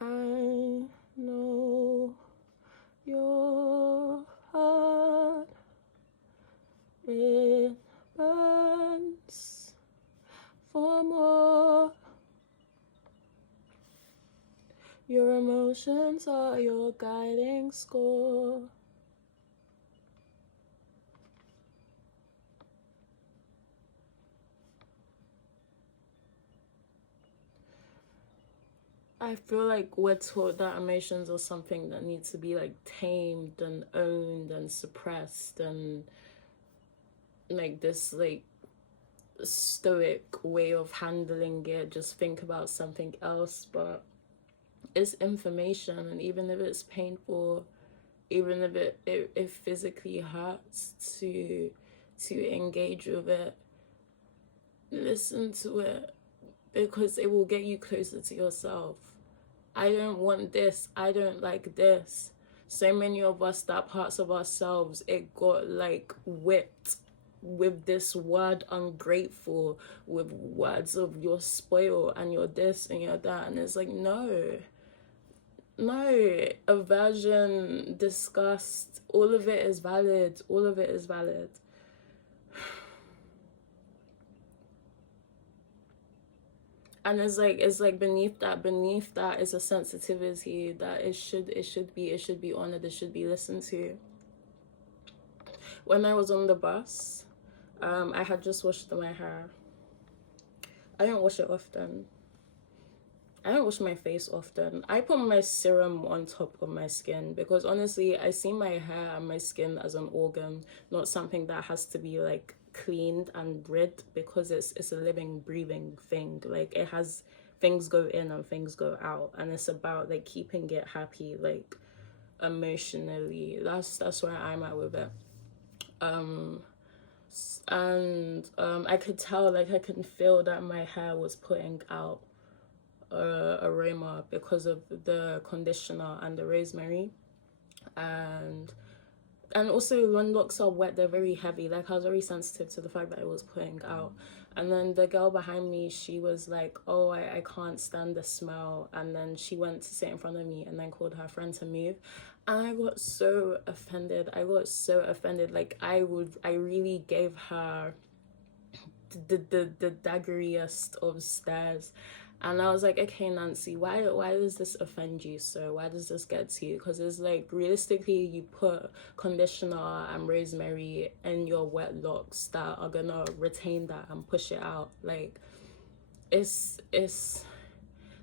I know your heart, it burns for more. Your emotions are your guiding score. I feel like we're taught that emotions are something that needs to be like tamed and owned and suppressed, and like this like stoic way of handling it. Just think about something else, but it's information, and even if it's painful, even if it physically hurts to engage with it, listen to it, because it will get you closer to yourself. I don't want this, I don't like this. So many of us, that parts of ourselves, it got like whipped with this word ungrateful, with words of you're spoiled and you're this and you're that, and it's like no, aversion, disgust, all of it is valid, all of it is valid. And it's like beneath that is a sensitivity that it should be honored, it should be listened to. When I was on the bus, I had just washed my hair. I don't wash it often. I don't wash my face often. I put my serum on top of my skin because honestly, I see my hair and my skin as an organ, not something that has to be like cleaned and rid, because it's a living, breathing thing. Like it has things go in and things go out, and it's about like keeping it happy, like emotionally. That's where I'm at with it. I could tell, like I can feel that my hair was putting out aroma because of the conditioner and the rosemary, and also when locks are wet, they're very heavy. Like I was very sensitive to the fact that it was putting out. And then the girl behind me, she was like, oh, I can't stand the smell. And then she went to sit in front of me and then called her friend to move. And I got so offended. Like I really gave her the daggeriest of stares. And I was like, okay, Nancy, why does this offend you so? Why does this get to you? Because it's like, realistically, you put conditioner and rosemary in your wet locks that are gonna retain that and push it out. Like, it's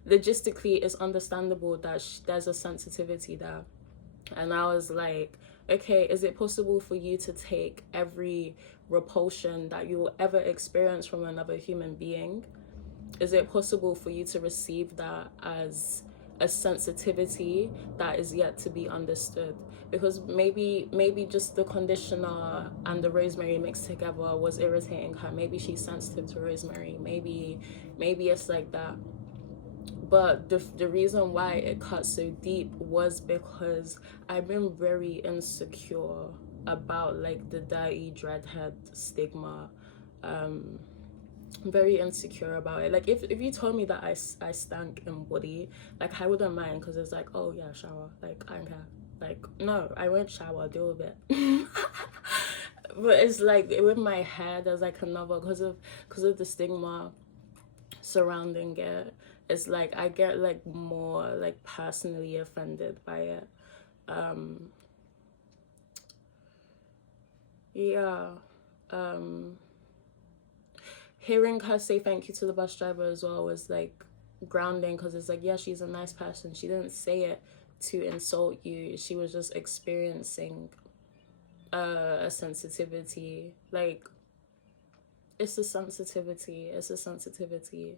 logistically, it's understandable that there's a sensitivity there. And I was like, okay, is it possible for you to take every repulsion that you will ever experience from another human being? Is it possible for you to receive that as a sensitivity that is yet to be understood, because maybe just the conditioner and the rosemary mixed together was irritating her. Maybe she's sensitive to rosemary. Maybe it's like that. But the reason why it cut so deep was because I've been very insecure about like the dirty dreadhead stigma. Very insecure about it. Like if you told me that I stank in body, like I wouldn't mind, because it's like, oh yeah, shower, like I don't care. Like no, I won't shower, deal with it. But it's like with my hair, there's like another, because of the stigma surrounding it. It's like I get like more like personally offended by it. Yeah. Hearing her say thank you to the bus driver as well was like grounding, because it's like, yeah, she's a nice person. She didn't say it to insult you. She was just experiencing a sensitivity. Like it's a sensitivity. It's a sensitivity,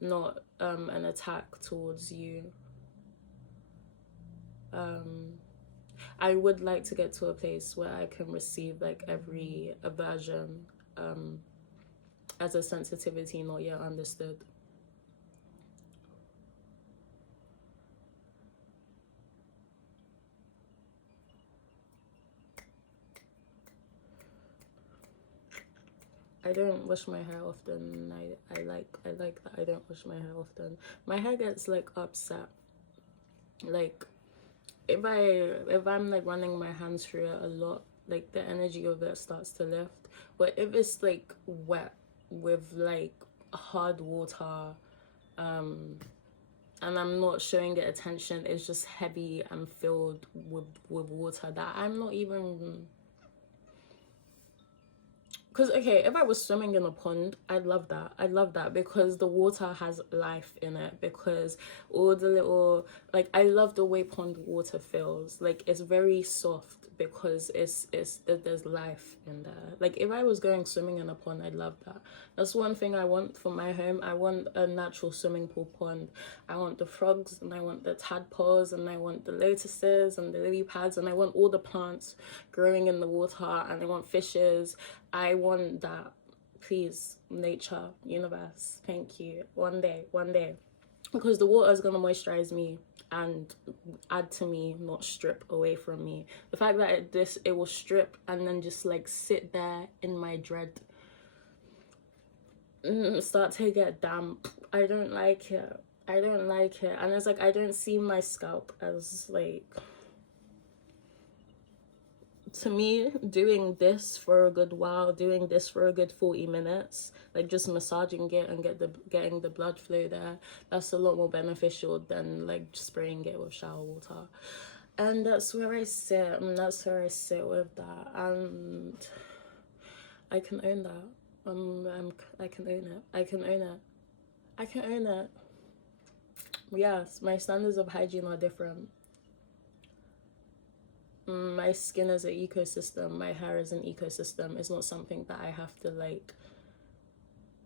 not an attack towards you. I would like to get to a place where I can receive like every aversion as a sensitivity not yet understood. I don't wash my hair often. I like that I don't wash my hair often. My hair gets like upset. Like if I'm like running my hands through it a lot, like the energy of it starts to lift. But if it's like wet with like hard water, and I'm not showing it attention, it's just heavy and filled with water that I'm not even. Because, okay, if I was swimming in a pond, I'd love that. I'd love that because the water has life in it. Because all the little, like, I love the way pond water feels. Like, it's very soft because there's life in there. Like, if I was going swimming in a pond, I'd love that. That's one thing I want for my home. I want a natural swimming pool pond. I want the frogs, and I want the tadpoles, and I want the lotuses and the lily pads, and I want all the plants growing in the water, and I want fishes. I want that. Please, nature, universe, thank you. One day. Because the water is going to moisturize me and add to me, not strip away from me. The fact that it will strip and then just like sit there in my dread, start to get damp. I don't like it. And it's like, I don't see my scalp as like, to me, doing this for a good while, doing this for a good 40 minutes, like just massaging it and getting the blood flow there, that's a lot more beneficial than like spraying it with shower water. And that's where I sit, and that's where I sit with that, and I can own that. I can own it. I can own it. Yes, my standards of hygiene are different. My skin is an ecosystem. My hair is an ecosystem. It's not something that I have to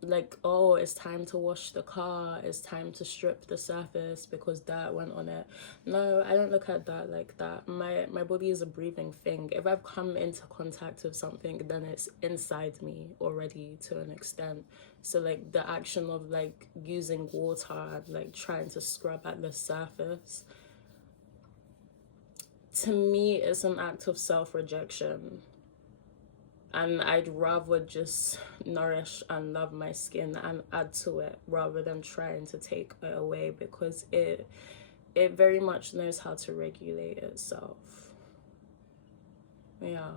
like, oh, it's time to wash the car, it's time to strip the surface because dirt went on it. No, I don't look at that like that. My body is a breathing thing. If I've come into contact with something, then it's inside me already to an extent. So like the action of like using water and like trying to scrub at the surface, to me, it's an act of self-rejection. And I'd rather just nourish and love my skin and add to it rather than trying to take it away, because it very much knows how to regulate itself. Yeah.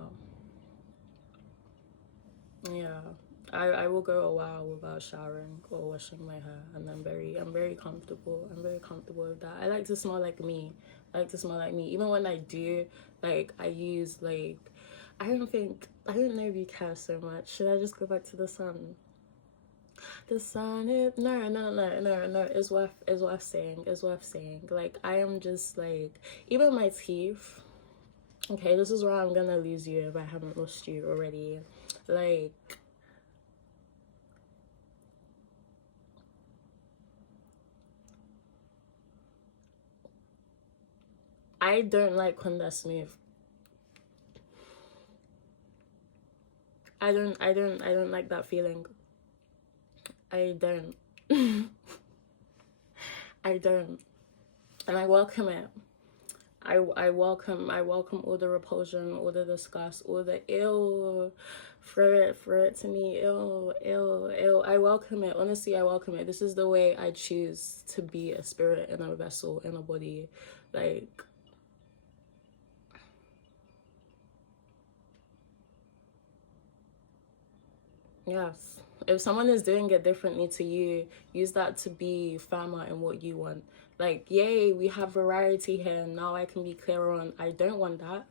I will go a while without showering or washing my hair, and I'm very comfortable. I'm very comfortable with that. I like to smell like me. Even when I do, like, I use like, I don't know if you care so much. Should I just go back to the sun? The sun is no. It's worth saying. Like, I am just like, even my teeth. Okay, this is where I'm gonna lose you if I haven't lost you already. Like, I don't like when they're smooth. I don't like that feeling. I don't. I don't. And I welcome it. I welcome all the repulsion, all the disgust, all the ill. Throw it to me. Ill. I welcome it. Honestly, I welcome it. This is the way I choose to be a spirit in a vessel, in a body. Like, yes. If someone is doing it differently to you, use that to be firmer in what you want. Like, yay, we have variety here. Now I can be clear on, I don't want that.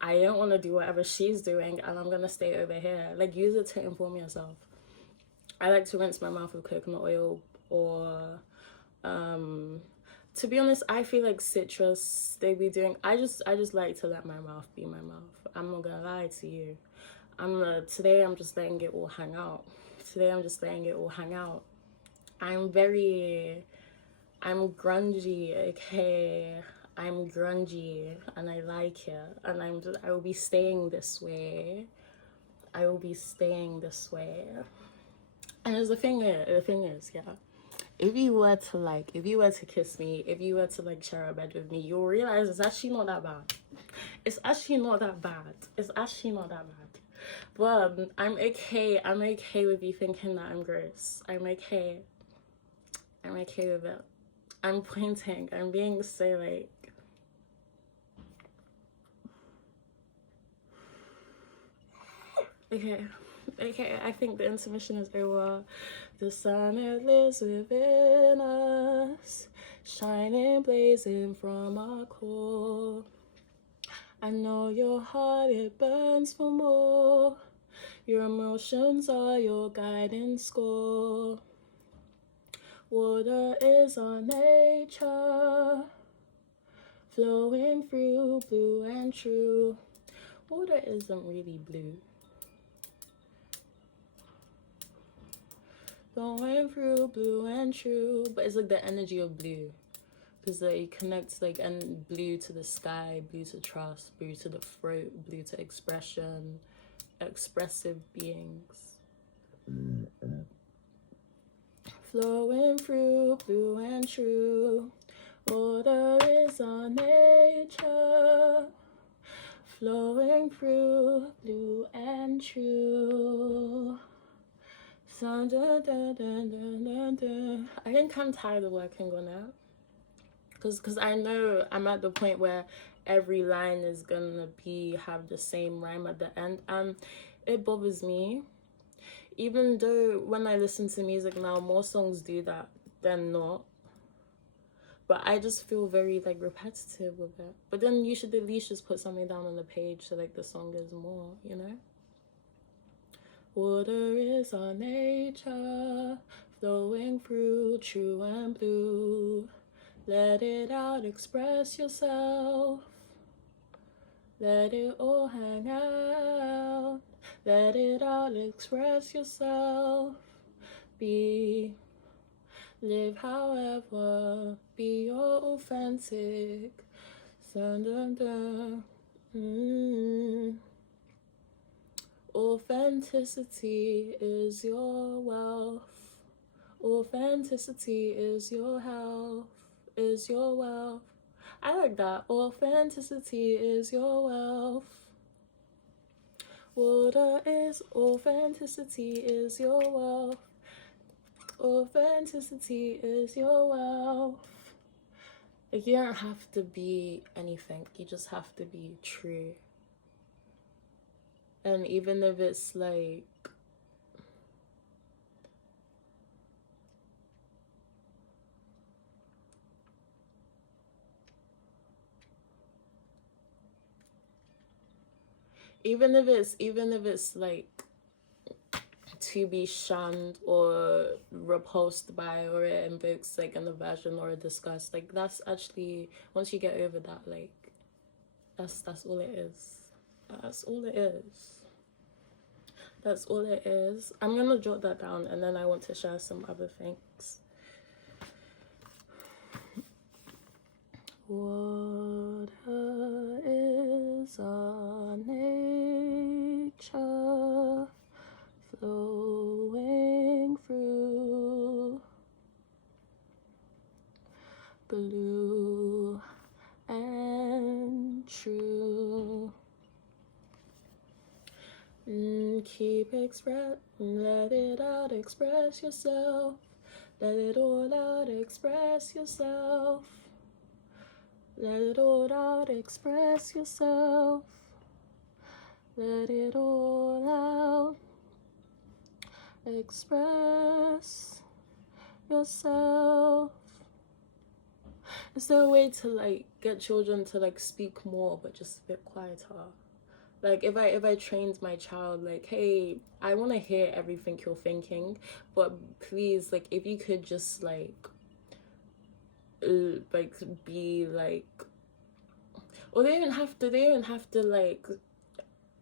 I don't want to do whatever she's doing, and I'm going to stay over here. Like, use it to inform yourself. I like to rinse my mouth with coconut oil, or to be honest, I feel like citrus, they be doing, I just like to let my mouth be my mouth. I'm not gonna lie to you. Today I'm just letting it all hang out. I'm grungy, okay? I'm grungy and I like it, and I will be staying this way. And the thing is, yeah. If you were to kiss me, if you were to like share a bed with me, you'll realize it's actually not that bad. It's actually not that bad. But I'm okay with you thinking that I'm gross. I'm okay with it. I'm pointing. I'm being so like, okay, I think the intermission is over. The sun, it lives within us, shining, blazing from our core. I know your heart, it burns for more. Your emotions are your guiding score. Water is our nature, flowing through, blue and true. Water isn't really blue. Flowing through, blue and true. But it's like the energy of blue. Because it connects like, and blue to the sky, blue to trust, blue to the throat, blue to expression, expressive beings. Flowing through, blue and true. Water is our nature, flowing through, blue and true. I think I'm tired of working on it, because I know I'm at the point where every line is gonna have the same rhyme at the end, and it bothers me. Even though when I listen to music now, more songs do that than not. But I just feel very like repetitive with it. But then you should at least just put something down on the page so like the song is more, you know? Water is our nature, flowing through, true and blue. Let it out, express yourself. Let it all hang out. Let it out, express yourself. Live however, be your authentic. Authenticity is your wealth. Authenticity is your health, is your wealth. I like that. Authenticity is your wealth. Water is authenticity is your wealth. Authenticity is your wealth. Like, you don't have to be anything. You just have to be true. And even if it's like, even if it's like to be shunned or repulsed by, or it invokes like an aversion or a disgust, like that's actually, once you get over that, like that's all it is. That's all it is. I'm gonna jot that down, and then I want to share some other things. Water is our nature, flowing through blue and true. Keep let it out, express yourself. Let it all out, express yourself. Let it all out, express yourself. Let it all out, express yourself. Is there a way to like get children to like speak more but just a bit quieter? Like if I trained my child like, hey, I want to hear everything you're thinking, but please, like, if you could just like be like, or they don't have to like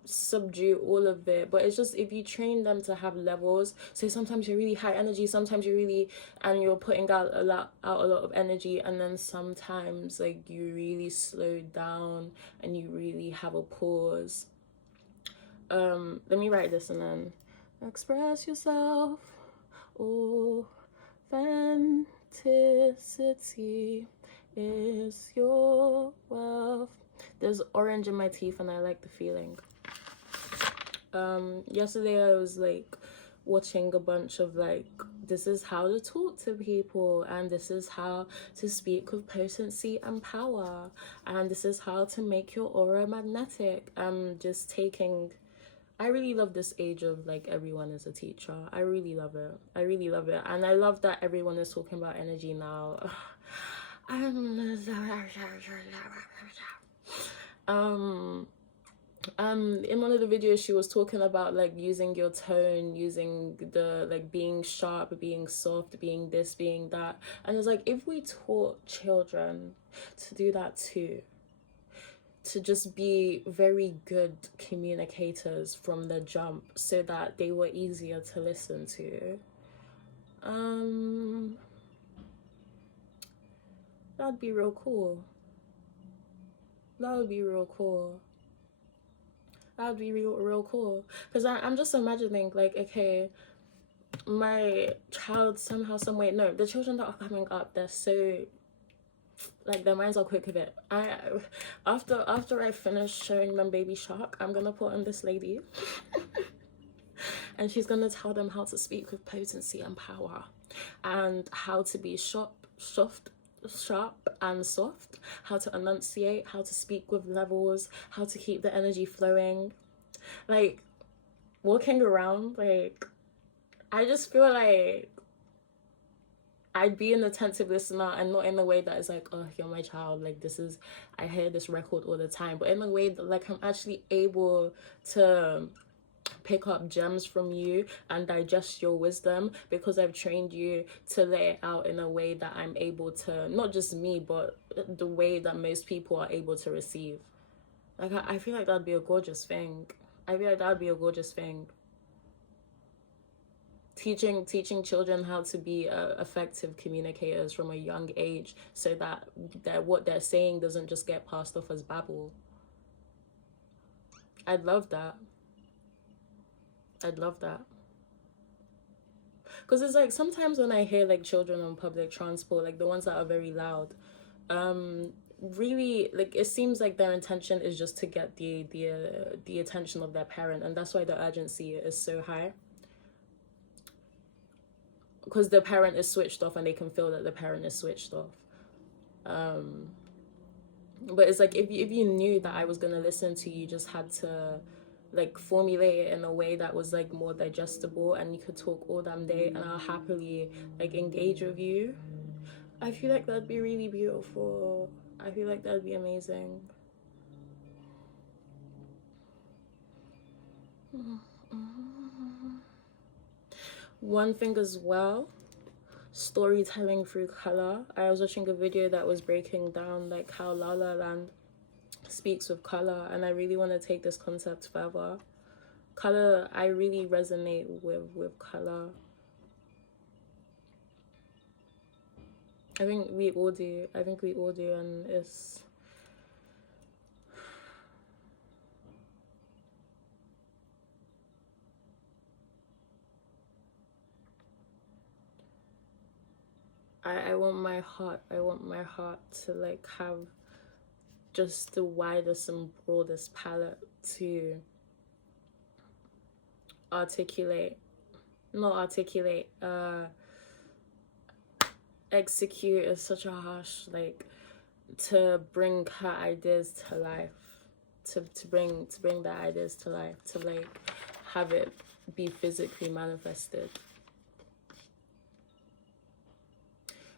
subdue all of it, but it's just if you train them to have levels. So sometimes you're really high energy, sometimes and you're putting out a lot of energy, and then sometimes like you really slow down and you really have a pause. Let me write this and then express yourself. Authenticity is your wealth. There's orange in my teeth and I like the feeling. Yesterday I was like watching a bunch of like, this is how to talk to people, and this is how to speak with potency and power, and this is how to make your aura magnetic. Just taking, I really love this age of like everyone is a teacher. I really love it. And I love that everyone is talking about energy now. In one of the videos she was talking about like using your tone, using the like being sharp, being soft, being this, being that, and it's like if we taught children to do that too, to just be very good communicators from the jump so that they were easier to listen to, that'd be real cool. That would be real cool. That would be real cool. Because I'm just imagining, like, okay, my child somehow, some way, no, the children that are coming up, they're so, like, their minds are quick with it. After I finish showing them Baby Shark, I'm gonna put on this lady. And she's gonna tell them how to speak with potency and power, and how to be sharp and soft, how to enunciate, how to speak with levels, how to keep the energy flowing. Like, walking around, like, I just feel like I'd be an attentive listener, and not in the way that is like, oh, you're my child, like, this is, I hear this record all the time, but in a way that like I'm actually able to pick up gems from you and digest your wisdom, because I've trained you to lay it out in a way that I'm able to, not just me, but the way that most people are able to receive. Like, I feel like that'd be a gorgeous thing. Teaching children how to be effective communicators from a young age, so that what they're saying doesn't just get passed off as babble. I'd love that. Because it's like sometimes when I hear like children on public transport, like the ones that are very loud, really, like, it seems like their intention is just to get the attention of their parent, and that's why the urgency is so high, because the parent is switched off and they can feel that the parent is switched off. But it's like if you knew that I was gonna listen to you, just had to like formulate it in a way that was like more digestible, and you could talk all damn day and I'll happily like engage with you. I feel like that'd be really beautiful. I feel like that'd be amazing. One thing as well, storytelling through color. I was watching a video that was breaking down like how La La Land speaks with color, and I really want to take this concept further. Color, I really resonate with color. I think we all do. I think we all do, and it's... I want my heart. I want my heart to like have just the widest and broadest palette to articulate, not articulate, execute is such a harsh, like, to bring her ideas to life, to bring the ideas to life, to like have it be physically manifested.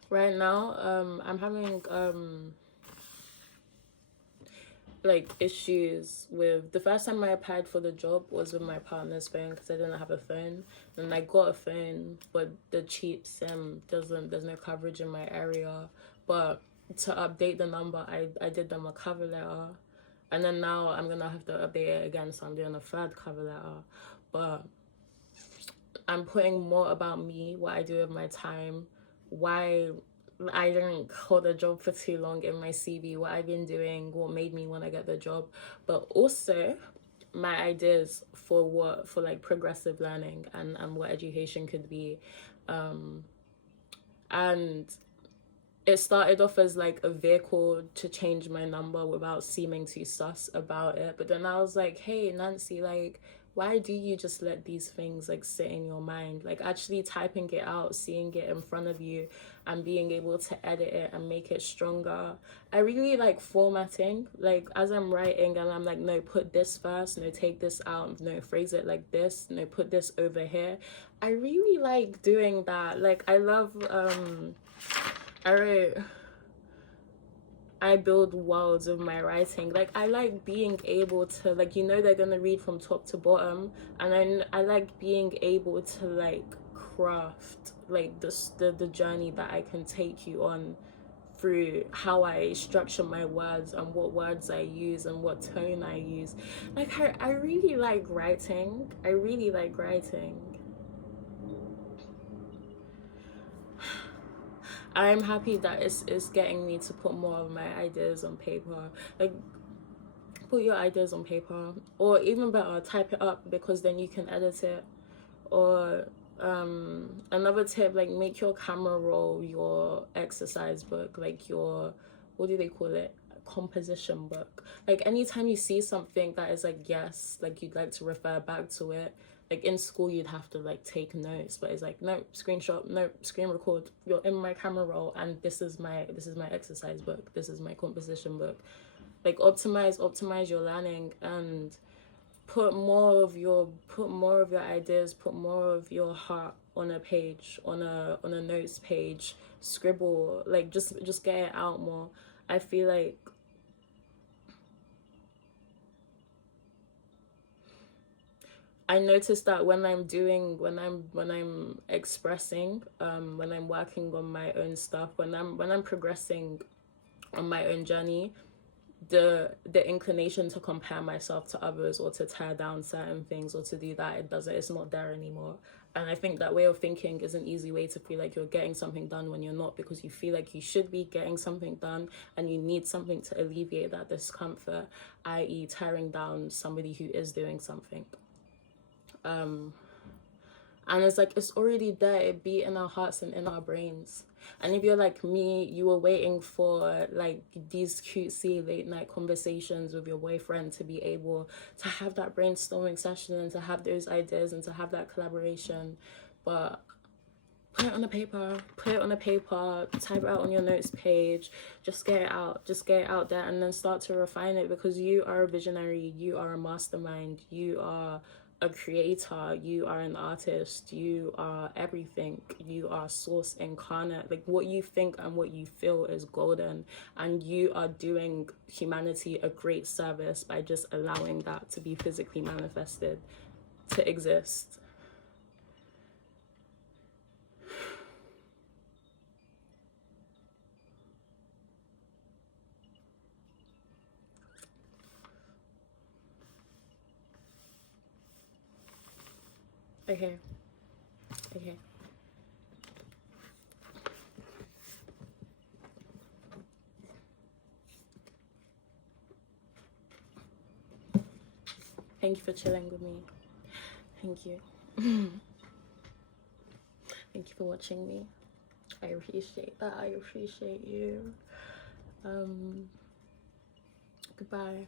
Right now, I'm having like issues with... The first time I applied for the job was with my partner's phone because I didn't have a phone, and I got a phone, but the cheap SIM there's no coverage in my area. But to update the number, I did them a cover letter, and then now I'm gonna have to update it again, so I'm doing a third cover letter. But I'm putting more about me, what I do with my time, why I didn't hold a job for too long in my CV, what I've been doing, what made me want to get the job, but also my ideas for like progressive learning and what education could be. And it started off as like a vehicle to change my number without seeming too sus about it. But then I was like, hey, Nancy, like, why do you just let these things like sit in your mind? Like actually typing it out, seeing it in front of you, and being able to edit it and make it stronger. I really like formatting, like as I'm writing and I'm like, no, put this first, no, take this out, no, phrase it like this, no, put this over here. I really like doing that. Like I love I build worlds of my writing. Like I like being able to, like, you know, they're gonna read from top to bottom, and I like being able to like craft like the journey that I can take you on through how I structure my words and what words I use and what tone I use. Like I really like writing. I really like writing. I'm happy that it's getting me to put more of my ideas on paper. Like, put your ideas on paper, or even better, type it up, because then you can edit it. Or another tip, like, make your camera roll your exercise book, like your, what do they call it, composition book. Like anytime you see something that is like, yes, like you'd like to refer back to it. Like in school you'd have to like take notes, but it's like, no, screenshot, no, screen record, you're in my camera roll, and this is my exercise book, this is my composition book. Like optimize your learning, and put more of your ideas, put more of your heart on a page, on a notes page. Scribble, like just get it out more. I feel like I noticed that when I'm expressing, when I'm working on my own stuff, when I'm progressing on my own journey, the inclination to compare myself to others, or to tear down certain things, or to do that, it's not there anymore. And I think that way of thinking is an easy way to feel like you're getting something done when you're not, because you feel like you should be getting something done, and you need something to alleviate that discomfort, i.e. tearing down somebody who is doing something. And it's like, it's already there, it be in our hearts and in our brains. And if you're like me, you were waiting for like these cutesy late night conversations with your boyfriend to be able to have that brainstorming session, and to have those ideas, and to have that collaboration. But put it on the paper, type it out on your notes page, just get it out there, and then start to refine it, because you are a visionary, you are a mastermind, you are a creator, you are an artist, you are everything, you are source incarnate. Like, what you think and what you feel is golden, and you are doing humanity a great service by just allowing that to be physically manifested, to exist. Okay. Thank you for chilling with me. Thank you. Thank you for watching me. I appreciate that. I appreciate you. Goodbye.